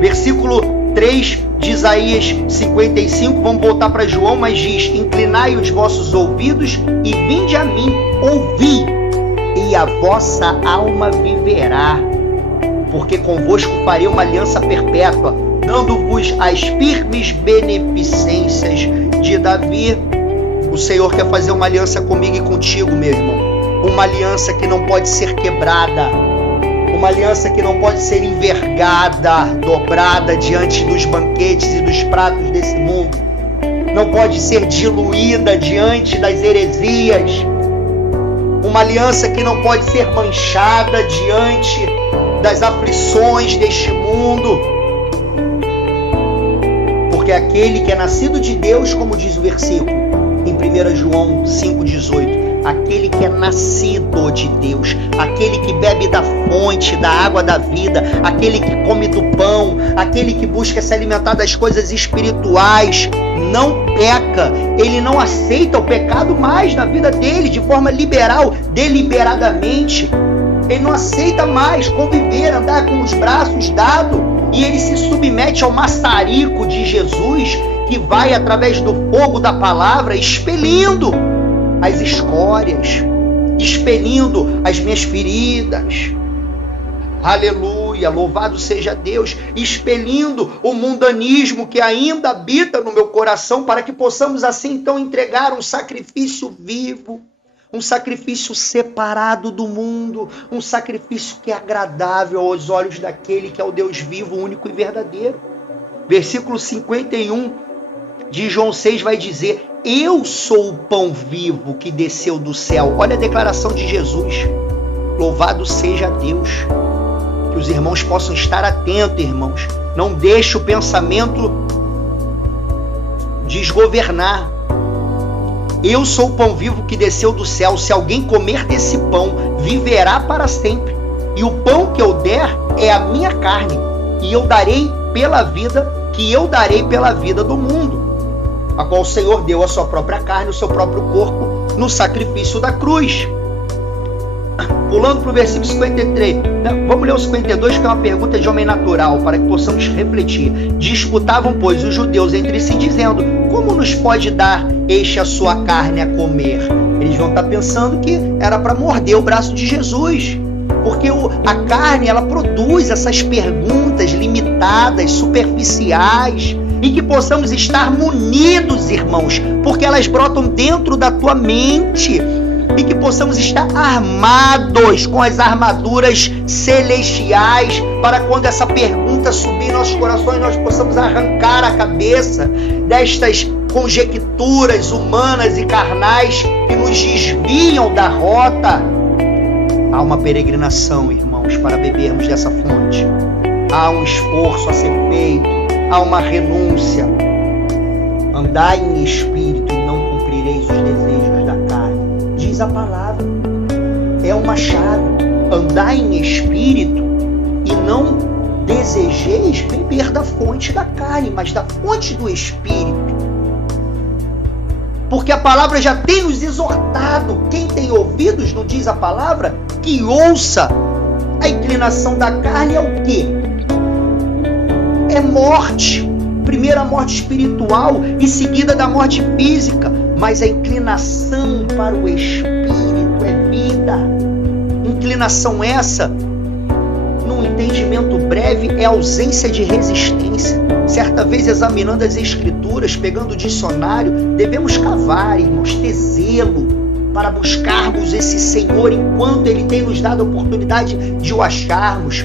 Versículo 3 de Isaías 55, vamos voltar para João, mas diz: inclinai os vossos ouvidos e vinde a mim, ouvi, e a vossa alma viverá, porque convosco farei uma aliança perpétua, dando-vos as firmes beneficências de Davi. O Senhor quer fazer uma aliança comigo e contigo, meu irmão, uma aliança que não pode ser quebrada, uma aliança que não pode ser envergada, dobrada diante dos banquetes e dos pratos desse mundo. Não pode ser diluída diante das heresias. Uma aliança que não pode ser manchada diante das aflições deste mundo. Porque aquele que é nascido de Deus, como diz o versículo, em 1 João 5,18. Aquele que é nascido de Deus, aquele que bebe da fonte, da água da vida, aquele que come do pão, aquele que busca se alimentar das coisas espirituais, não peca. Ele não aceita o pecado mais na vida dele, de forma liberal, deliberadamente. Ele não aceita mais conviver, andar com os braços dados, e ele se submete ao maçarico de Jesus, que vai através do fogo da palavra expelindo as escórias, expelindo as minhas feridas. Aleluia, louvado seja Deus, expelindo o mundanismo que ainda habita no meu coração, para que possamos assim então entregar um sacrifício vivo, um sacrifício separado do mundo, um sacrifício que é agradável aos olhos daquele que é o Deus vivo, único e verdadeiro. Versículo 51 de João 6 vai dizer: eu sou o pão vivo que desceu do céu. Olha a declaração de Jesus. Louvado seja Deus. Que os irmãos possam estar atentos, irmãos. Não deixe o pensamento desgovernar. Eu sou o pão vivo que desceu do céu. Se alguém comer desse pão, viverá para sempre. E o pão que eu der é a minha carne. E eu darei pela vida, do mundo, a qual o Senhor deu a sua própria carne, o seu próprio corpo, no sacrifício da cruz. Pulando para o versículo 53, vamos ler o 52, que é uma pergunta de homem natural, para que possamos refletir. Disputavam, pois, os judeus entre si, dizendo: como nos pode dar este a sua carne a comer? Eles vão estar pensando que era para morder o braço de Jesus, porque a carne, ela produz essas perguntas limitadas, superficiais, e que possamos estar munidos, irmãos, porque elas brotam dentro da tua mente, e que possamos estar armados com as armaduras celestiais, para quando essa pergunta subir em nossos corações, nós possamos arrancar a cabeça destas conjecturas humanas e carnais que nos desviam da rota. Há uma peregrinação, irmãos, para bebermos dessa fonte. Há um esforço a ser feito, há uma renúncia. Andai em espírito e não cumprireis os desejos da carne. Diz a palavra. É uma chave. Andai em espírito e não desejeis beber da fonte da carne, mas da fonte do espírito. Porque a palavra já tem nos exortado. Quem tem ouvidos, não diz a palavra, que ouça. A inclinação da carne é o quê? É morte. Primeiro a morte espiritual e seguida da morte física. Mas a inclinação para o espírito é vida. Inclinação essa, num entendimento breve, é ausência de resistência. Certa vez, examinando as escrituras, pegando o dicionário, devemos cavar, irmãos, ter zelo para buscarmos esse Senhor enquanto Ele tem nos dado a oportunidade de o acharmos.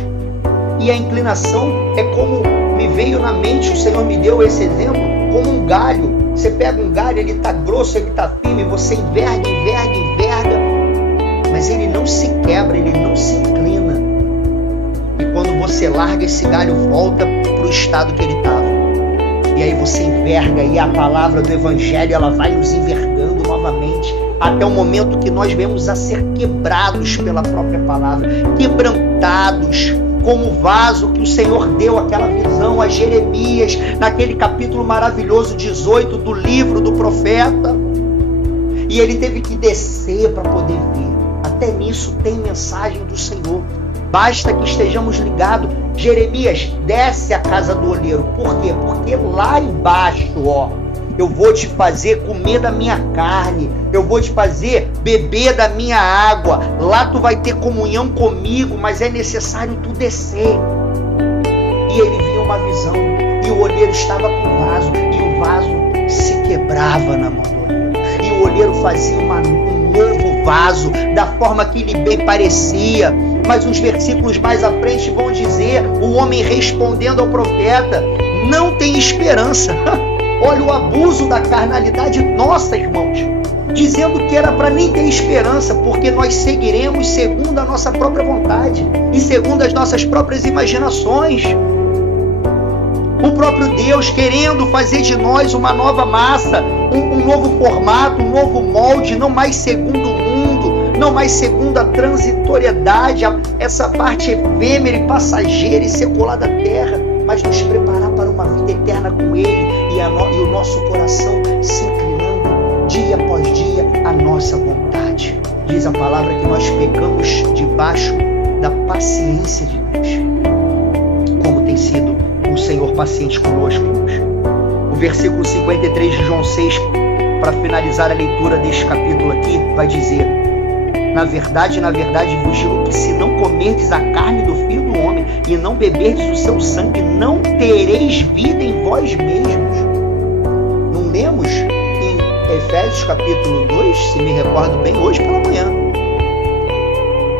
E a inclinação é como me veio na mente, o Senhor me deu esse exemplo, como um galho. Você pega um galho, ele está grosso, ele está firme, você enverga, mas ele não se quebra, ele não se inclina. E quando você larga, esse galho volta para o estado que ele estava. E aí você enverga, e a palavra do Evangelho, ela vai nos envergando novamente, até o momento que nós vemos a ser quebrados pela própria palavra, quebrantados, como o vaso que o Senhor deu aquela visão a Jeremias, naquele capítulo maravilhoso 18 do livro do profeta. E ele teve que descer para poder ver. Até nisso tem mensagem do Senhor. Basta que estejamos ligados. Jeremias, desce à casa do oleiro. Por quê? Porque lá embaixo, eu vou te fazer comer da minha carne, eu vou te fazer beber da minha água. Lá tu vai ter comunhão comigo, mas é necessário tu descer. E ele viu uma visão, e o olheiro estava com o vaso, e o vaso se quebrava na mão do olheiro, e o olheiro fazia um novo vaso, da forma que lhe bem parecia. Mas uns versículos mais à frente vão dizer, o homem respondendo ao profeta: não tem esperança. Olha o abuso da carnalidade nossa, irmãos, dizendo que era para nem ter esperança, porque nós seguiremos segundo a nossa própria vontade e segundo as nossas próprias imaginações. O próprio Deus querendo fazer de nós uma nova massa, novo formato, um novo molde, não mais segundo o mundo, não mais segundo a transitoriedade, essa parte efêmera e passageira e secular da terra, mas nos preparar para uma vida eterna com Ele e o nosso coração se inclinando dia após dia à nossa vontade. Diz a palavra que nós pecamos debaixo da paciência de Deus. Como tem sido o Senhor paciente conosco, irmãos. O versículo 53 de João 6, para finalizar a leitura deste capítulo aqui, vai dizer: na verdade, vos digo que se não comerdes a carne do Filho do Homem e não beberdes o seu sangue, não tereis vida em vós mesmos. Não lemos em Efésios capítulo 2, se me recordo bem, hoje pela manhã.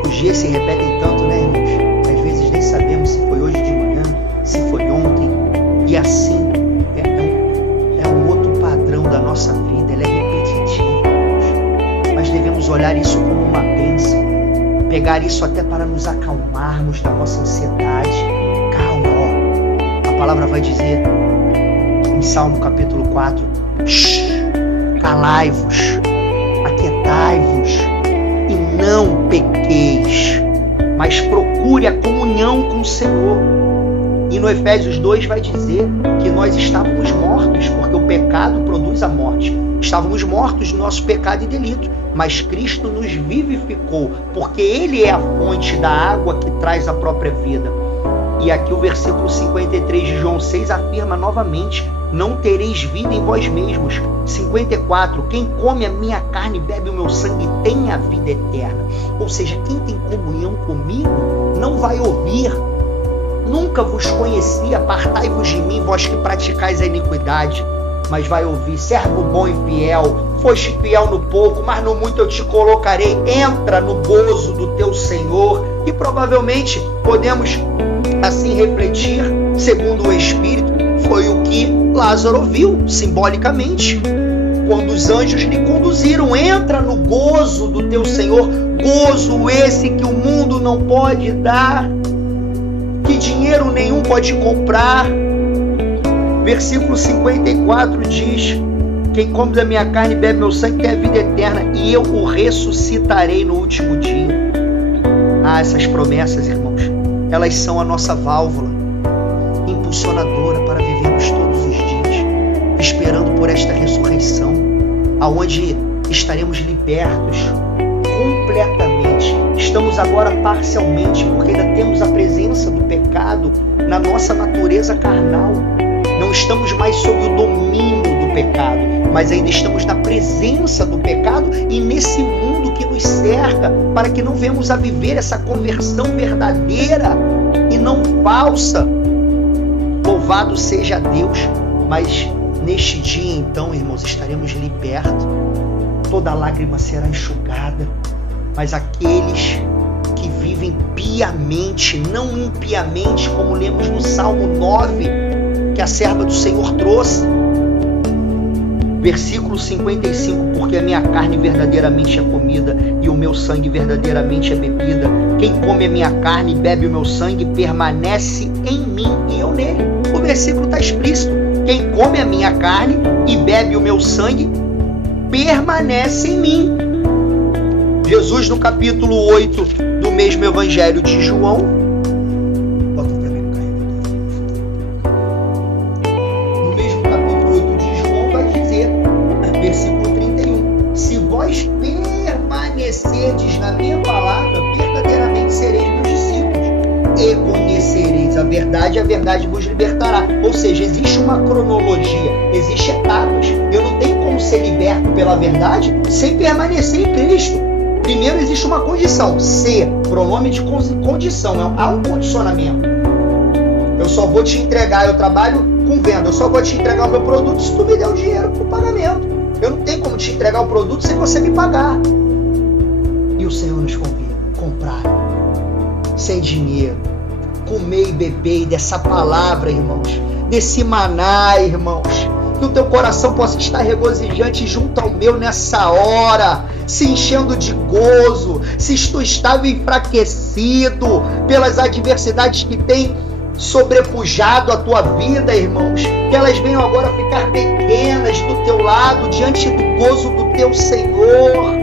Os dias se repetem tanto, né, irmãos? Às vezes nem sabemos se foi hoje de manhã, se foi ontem. E assim é um outro padrão da nossa vida. Ela é repetitiva. Mas devemos olhar isso como uma bênção. Pegar isso até para nos acalmarmos da nossa ansiedade. Calma, ó. A palavra vai dizer em Salmo capítulo 4: calai-vos, aquietai-vos e não pequeis, mas procure a comunhão com o Senhor. E no Efésios 2 vai dizer que nós estávamos mortos, porque o pecado produz a morte. Estávamos mortos no nosso pecado e delito, mas Cristo nos vivificou, porque Ele é a fonte da água que traz a própria vida. E aqui o versículo 53 de João 6 afirma novamente: não tereis vida em vós mesmos. 54, quem come a minha carne e bebe o meu sangue tem a vida eterna. Ou seja, quem tem comunhão comigo não vai ouvir: nunca vos conheci, apartai-vos de mim, vós que praticais a iniquidade. Mas vai ouvir: servo bom e fiel, foste fiel no pouco, mas no muito eu te colocarei, entra no gozo do teu Senhor. E provavelmente podemos assim refletir, segundo o Espírito, foi o que Lázaro ouviu simbolicamente, quando os anjos lhe conduziram: entra no gozo do teu Senhor, gozo esse que o mundo não pode dar, que dinheiro nenhum pode comprar. Versículo 54 diz: quem come da minha carne e bebe meu sangue tem a vida eterna, e eu o ressuscitarei no último dia. Ah, essas promessas, irmãos, elas são a nossa válvula impulsionadora para vivermos todos os dias, esperando por esta ressurreição, aonde estaremos libertos completamente. Estamos agora parcialmente, porque ainda temos a presença do pecado na nossa natureza carnal. Não estamos mais sob o domínio do pecado, mas ainda estamos na presença do pecado e nesse mundo que nos cerca, para que não venhamos a viver essa conversão verdadeira e não falsa. Louvado seja Deus. Mas neste dia, então, irmãos, estaremos libertos. Toda lágrima será enxugada. Mas aqueles que vivem piamente, não impiamente, como lemos no Salmo 9, que a serva do Senhor trouxe. Versículo 55, porque a minha carne verdadeiramente é comida e o meu sangue verdadeiramente é bebida. Quem come a minha carne e bebe o meu sangue permanece em mim e eu nele. O versículo está explícito: quem come a minha carne e bebe o meu sangue permanece em mim. Jesus, no capítulo 8 do mesmo Evangelho de João, bota para mim, no mesmo capítulo 8 de João, vai dizer, versículo 31, se vós permanecerdes na minha palavra, verdadeiramente sereis meus discípulos e conhecereis a verdade vos libertará. Ou seja, existe uma cronologia, existe etapas. Eu não tenho como ser liberto pela verdade sem permanecer em Cristo. Primeiro existe uma condição, ser, pronome de condição, há um condicionamento. Eu só vou te entregar, eu trabalho com venda, eu só vou te entregar o meu produto se tu me der o dinheiro para o pagamento. Eu não tenho como te entregar o produto sem você me pagar. E o Senhor nos convida a comprar, sem dinheiro, comer e beber dessa palavra, irmãos, desse maná, irmãos. Que o teu coração possa estar regozijante junto ao meu nessa hora, se enchendo de gozo. Se tu estava enfraquecido pelas adversidades que tem sobrepujado a tua vida, irmãos, que elas venham agora ficar pequenas do teu lado, diante do gozo do teu Senhor.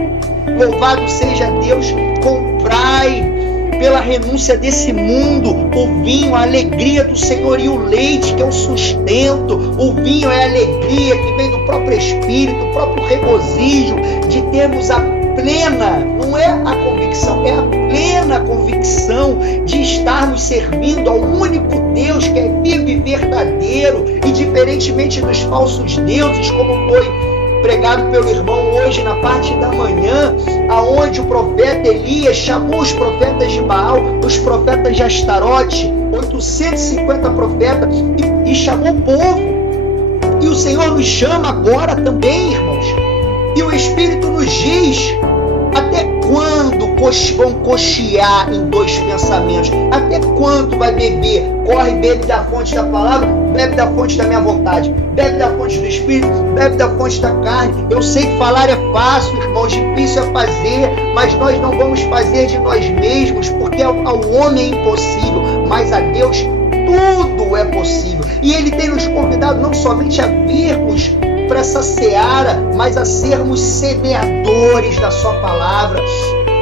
Louvado seja Deus. Comprai pela renúncia desse mundo o vinho, a alegria do Senhor, e o leite, que é o sustento. O vinho é a alegria que vem do próprio Espírito, o próprio regozijo de termos a plena, não é a convicção, é a plena convicção de estarmos servindo ao único Deus que é vivo e verdadeiro, e diferentemente dos falsos deuses, como foi pregado pelo irmão hoje na parte da manhã, aonde o profeta Elias chamou os profetas de Baal, os profetas de Astarote, 850 profetas, e chamou o povo. E o Senhor nos chama agora também, irmãos. E o Espírito nos diz: até quando vão cochear em dois pensamentos? Até quando vai beber? Corre, bebe da fonte da palavra, bebe da fonte da minha vontade, bebe da fonte do Espírito, bebe da fonte da carne. Eu sei que falar é fácil, irmãos, difícil é fazer, mas nós não vamos fazer de nós mesmos, porque ao homem é impossível, mas a Deus tudo é possível. E Ele tem nos convidado não somente a virmos para essa seara, mas a sermos semeadores da sua palavra.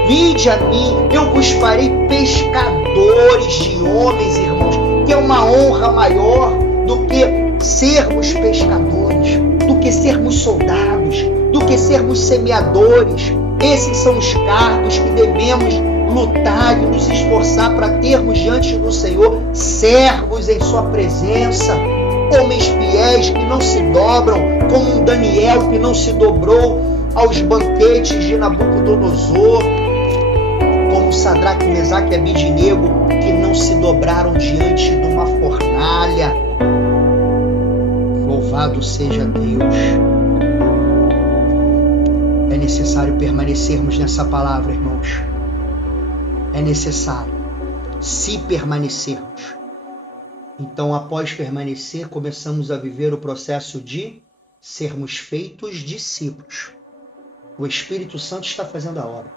Vinde a mim, eu vos farei pescadores de homens, irmãos, que é uma honra maior do que sermos pescadores, do que sermos soldados, do que sermos semeadores. Esses são os cargos que devemos lutar e nos esforçar para termos diante do Senhor, servos em sua presença, homens fiéis que não se dobram, como um Daniel que não se dobrou aos banquetes de Nabucodonosor, como Sadraque, Mesaque e Abidnego, que não se dobraram diante de uma fornalha. Louvado seja Deus. É necessário permanecermos nessa palavra, irmãos. É necessário, se permanecermos. Então, após permanecer, começamos a viver o processo de sermos feitos discípulos. O Espírito Santo está fazendo a obra.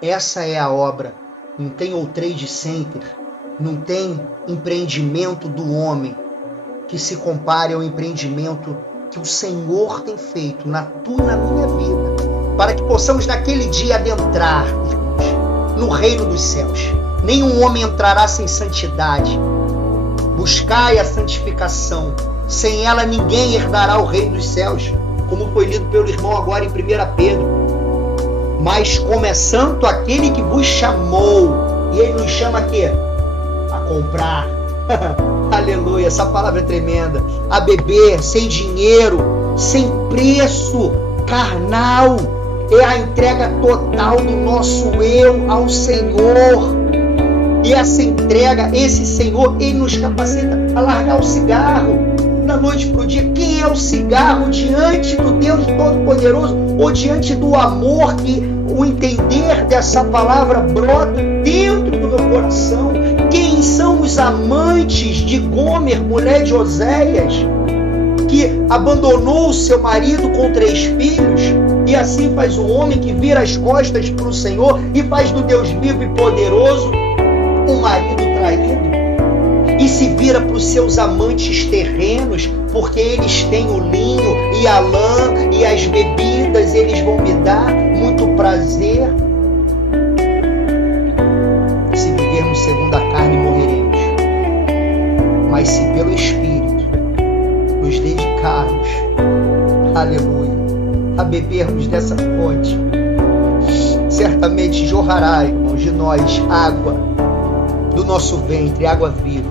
Essa é a obra. Não tem trade center, não tem empreendimento do homem que se compare ao empreendimento que o Senhor tem feito na tua e na minha vida, para que possamos naquele dia adentrar, irmãos, no reino dos céus. Nenhum homem entrará sem santidade. Buscai a santificação. Sem ela ninguém herdará o reino dos céus, como foi lido pelo irmão agora em 1 Pedro. Mas como é santo aquele que vos chamou, e ele nos chama a quê? A comprar. Aleluia, essa palavra é tremenda. A beber, sem dinheiro, sem preço, carnal. É a entrega total do nosso eu ao Senhor. E essa entrega, esse Senhor, Ele nos capacita a largar o cigarro da noite para o dia. Quem é o cigarro diante do Deus Todo-Poderoso, ou diante do amor que o entender dessa palavra brota dentro do meu coração? Quem são os amantes de Gomer, mulher de Oséias, que abandonou o seu marido com 3 filhos, e assim faz o homem que vira as costas para o Senhor e faz do Deus vivo e poderoso um marido traído, e se vira para os seus amantes terrenos, porque eles têm o linho e a lã e as bebidas, eles vão me dar muito prazer. Se vivermos segundo a carne, morreremos. Mas se pelo Espírito nos dedicarmos, aleluia, a bebermos dessa fonte, certamente jorrará, irmãos, de nós água do nosso ventre, água viva,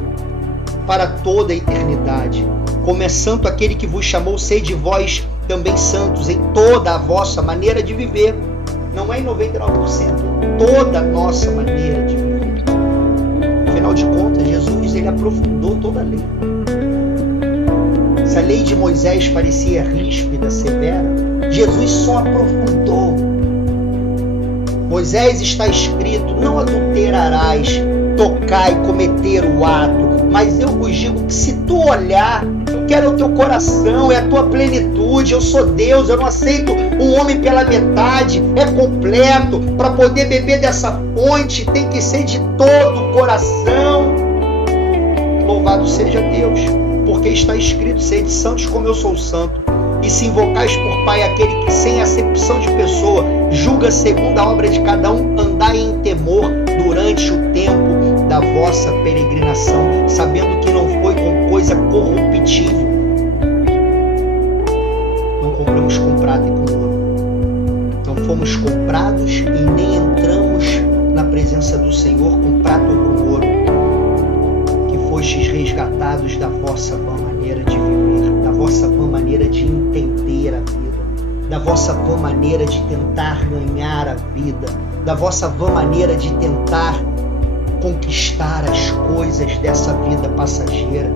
para toda a eternidade. Como é santo aquele que vos chamou, sede vós também santos em toda a vossa maneira de viver. Não é em 99%, toda a nossa maneira de viver. Afinal de contas, Jesus, ele aprofundou toda a lei. Se a lei de Moisés parecia ríspida, severa, Jesus só aprofundou. Moisés está escrito: não adulterarás, tocar e cometer o ato. Mas eu vos digo que se tu olhar, eu quero o teu coração, é a tua plenitude. Eu sou Deus, eu não aceito um homem pela metade, é completo. Para poder beber dessa fonte tem que ser de todo o coração. Louvado seja Deus, porque está escrito: sede santos como eu sou santo. E se invocais por Pai aquele que, sem acepção de pessoa, julga segundo a obra de cada um, andai em temor durante o tempo da vossa peregrinação, sabendo que não foi com coisa corruptível. Não compramos com prata e com ouro. Não fomos comprados e nem entramos na presença do Senhor com prata ou com ouro, que fostes resgatados da vossa vã maneira de viver, da vossa vã maneira de entender a vida, da vossa vã maneira de tentar ganhar a vida, da vossa vã maneira de tentar conquistar as coisas dessa vida passageira,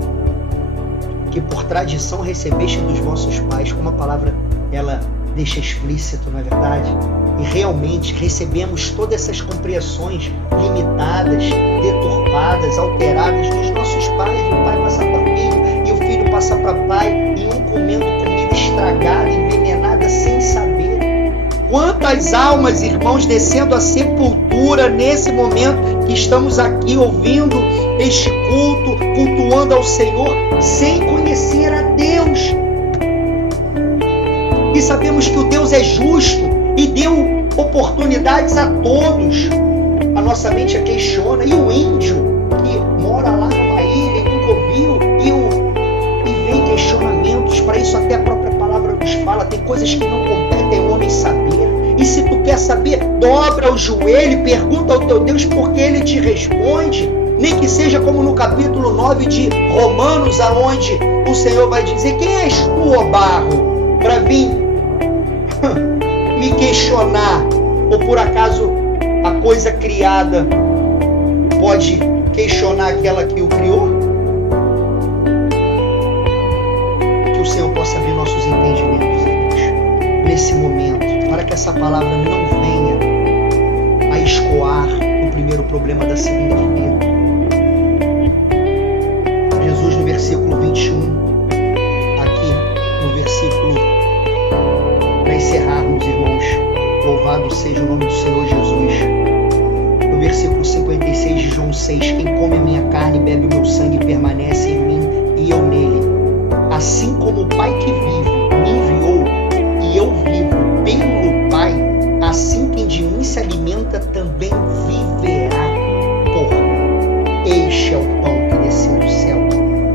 que por tradição recebeste dos vossos pais, como a palavra ela deixa explícito, não é verdade? E realmente recebemos todas essas compreensões limitadas, deturpadas, alteradas dos nossos pais. O pai passa para filho e o filho passa para pai, e um comendo comida estragada, envenenada, sem saber. Quantas almas, irmãos, descendo à sepultura nesse momento que estamos aqui ouvindo este culto, cultuando ao Senhor, sem conhecer a Deus. E sabemos que o Deus é justo e deu oportunidades a todos. A nossa mente a questiona. E o índio que mora lá numa ilha e nunca ouviu, e vem questionamentos. Para isso até a própria palavra nos fala. Tem coisas que não competem ao homem saber. E se tu quer saber, dobra o joelho e pergunta ao teu Deus, porque Ele te responde. Nem que seja como no capítulo 9 de Romanos, aonde o Senhor vai dizer: quem és tu, ó barro, para vir me questionar? Ou por acaso a coisa criada pode questionar aquela que o criou? Que o Senhor possa abrir nossos entendimentos, irmãos, nesse momento, para que essa palavra não venha a escoar no primeiro problema da segunda-feira. Jesus, no versículo 21, aqui no versículo, para encerrarmos, irmãos, louvado seja o nome do Senhor Jesus. No versículo 56 de João 6, quem come a minha carne e bebe o meu sangue permanece em mim e eu nele. Assim como o Pai que vive me enviou e eu vivo pelo Pai, assim quem de mim se alimenta também viverá por mim. Este é o pão que desceu do céu.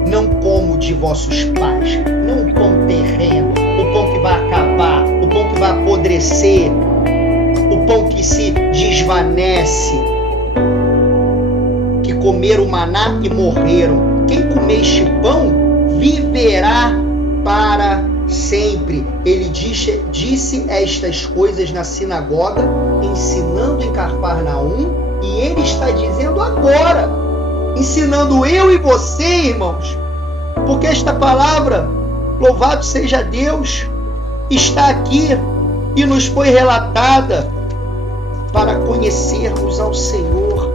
Não como de vossos pais, não pão terreno, o pão que vai acabar, o pão que vai apodrecer, o pão que se desvanece, que comeram maná e morreram. Quem comer este pão viverá para sempre. Ele disse estas coisas na sinagoga, ensinando em Cafarnaum, e ele está dizendo agora, ensinando eu e você, irmãos, porque esta palavra, louvado seja Deus, está aqui e nos foi relatada para conhecermos ao Senhor.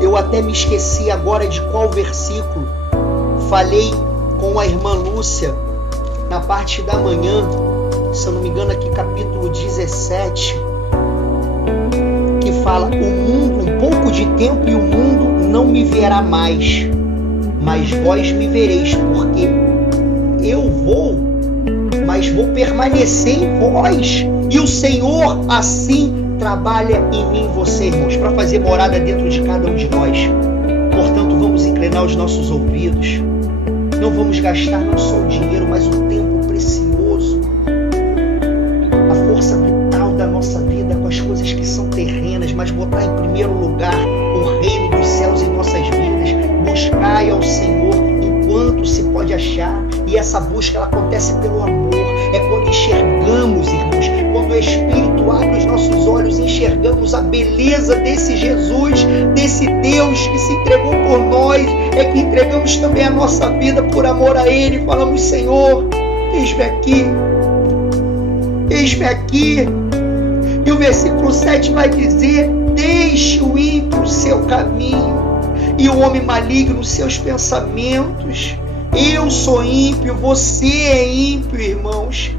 Eu até me esqueci agora de qual versículo. Falei com a irmã Lúcia na parte da manhã, se eu não me engano aqui capítulo 17, que fala: o mundo, um pouco de tempo e o mundo não me verá mais, mas vós me vereis, porque eu vou, mas vou permanecer em vós, e o Senhor assim trabalha em mim e você, irmãos, para fazer morada dentro de cada um de nós. Portanto, vamos inclinar os nossos ouvidos, não vamos gastar não só o dinheiro, mas o tempo precioso, a força vital da nossa vida com as coisas que são terrenas, mas botar em primeiro lugar o reino dos céus em nossas vidas. Buscai ao Senhor enquanto se pode achar, e essa busca ela acontece pelo amor. É quando enxergamos, irmãos, quando o Espírito abre os nossos olhos, enxergamos a beleza desse Jesus, desse Deus que se entregou por nós, é que entregamos também a nossa vida por amor a Ele. Falamos: Senhor, eis-me aqui, eis-me aqui. E o versículo 7 vai dizer: deixe o ímpio o seu caminho e o homem maligno os seus pensamentos. Eu sou ímpio, você é ímpio, irmãos.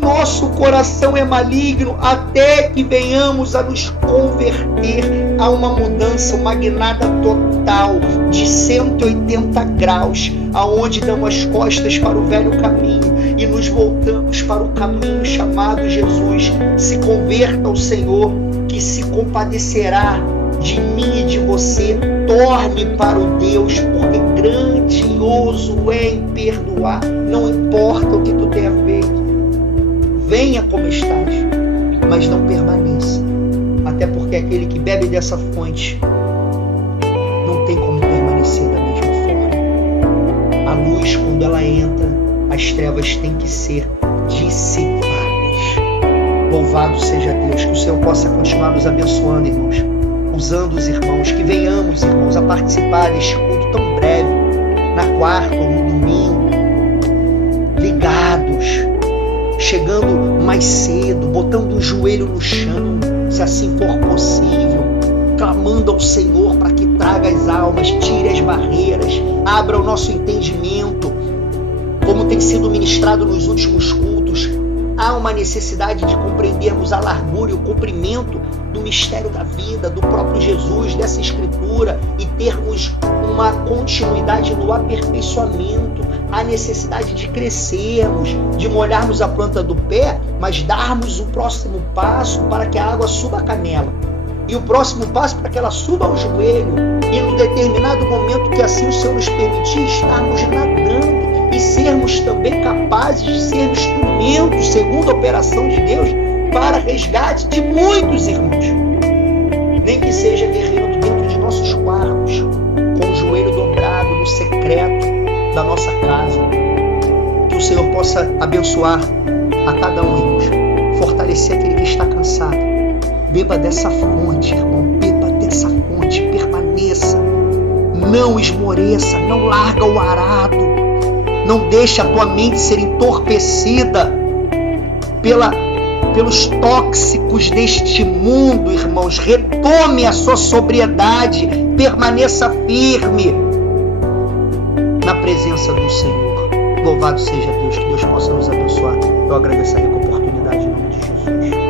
Nosso coração é maligno até que venhamos a nos converter a uma mudança, uma guinada total de 180 graus, aonde damos as costas para o velho caminho e nos voltamos para o caminho chamado Jesus. Se converta ao Senhor, que se compadecerá de mim e de você. Torne para o Deus, porque grandioso é em perdoar. Não importa o que tu tenha feito. Venha como estás, mas não permaneça. Até porque aquele que bebe dessa fonte não tem como permanecer da mesma forma. A luz, quando ela entra, as trevas têm que ser dissipadas. Louvado seja Deus, que o Senhor possa continuar nos abençoando, irmãos. Usando os irmãos, que venhamos, irmãos, a participar deste culto tão breve, na quarta ou no domingo, ligados, chegando mais cedo, botando o joelho no chão, se assim for possível, clamando ao Senhor para que traga as almas, tire as barreiras, abra o nosso entendimento, como tem sido ministrado nos últimos cultos. Há uma necessidade de compreendermos a largura e o comprimento do mistério da vida, do próprio Jesus, dessa Escritura, e termos uma continuidade no aperfeiçoamento. Há necessidade de crescermos, de molharmos a planta do pé, mas darmos o próximo passo para que a água suba a canela. E o próximo passo para que ela suba ao joelho. E num determinado momento que assim o Senhor nos permitir, estarmos nadando e sermos também capazes de ser instrumentos, segundo a operação de Deus, para resgate de muitos irmãos. Nem que seja guerreando dentro de nossos quartos, com o joelho dobrado no secreto da nossa casa. Que o Senhor possa abençoar a cada um, irmãos. Fortalecer aquele que está cansado. Beba dessa fonte, irmão. Beba dessa fonte. Permaneça. Não esmoreça. Não larga o arado. Não deixe a tua mente ser entorpecida pelos tóxicos deste mundo, irmãos. Retome a sua sobriedade. Permaneça firme na presença do Senhor. Louvado seja Deus. Que Deus possa nos abençoar. Eu agradeço a oportunidade em nome de Jesus.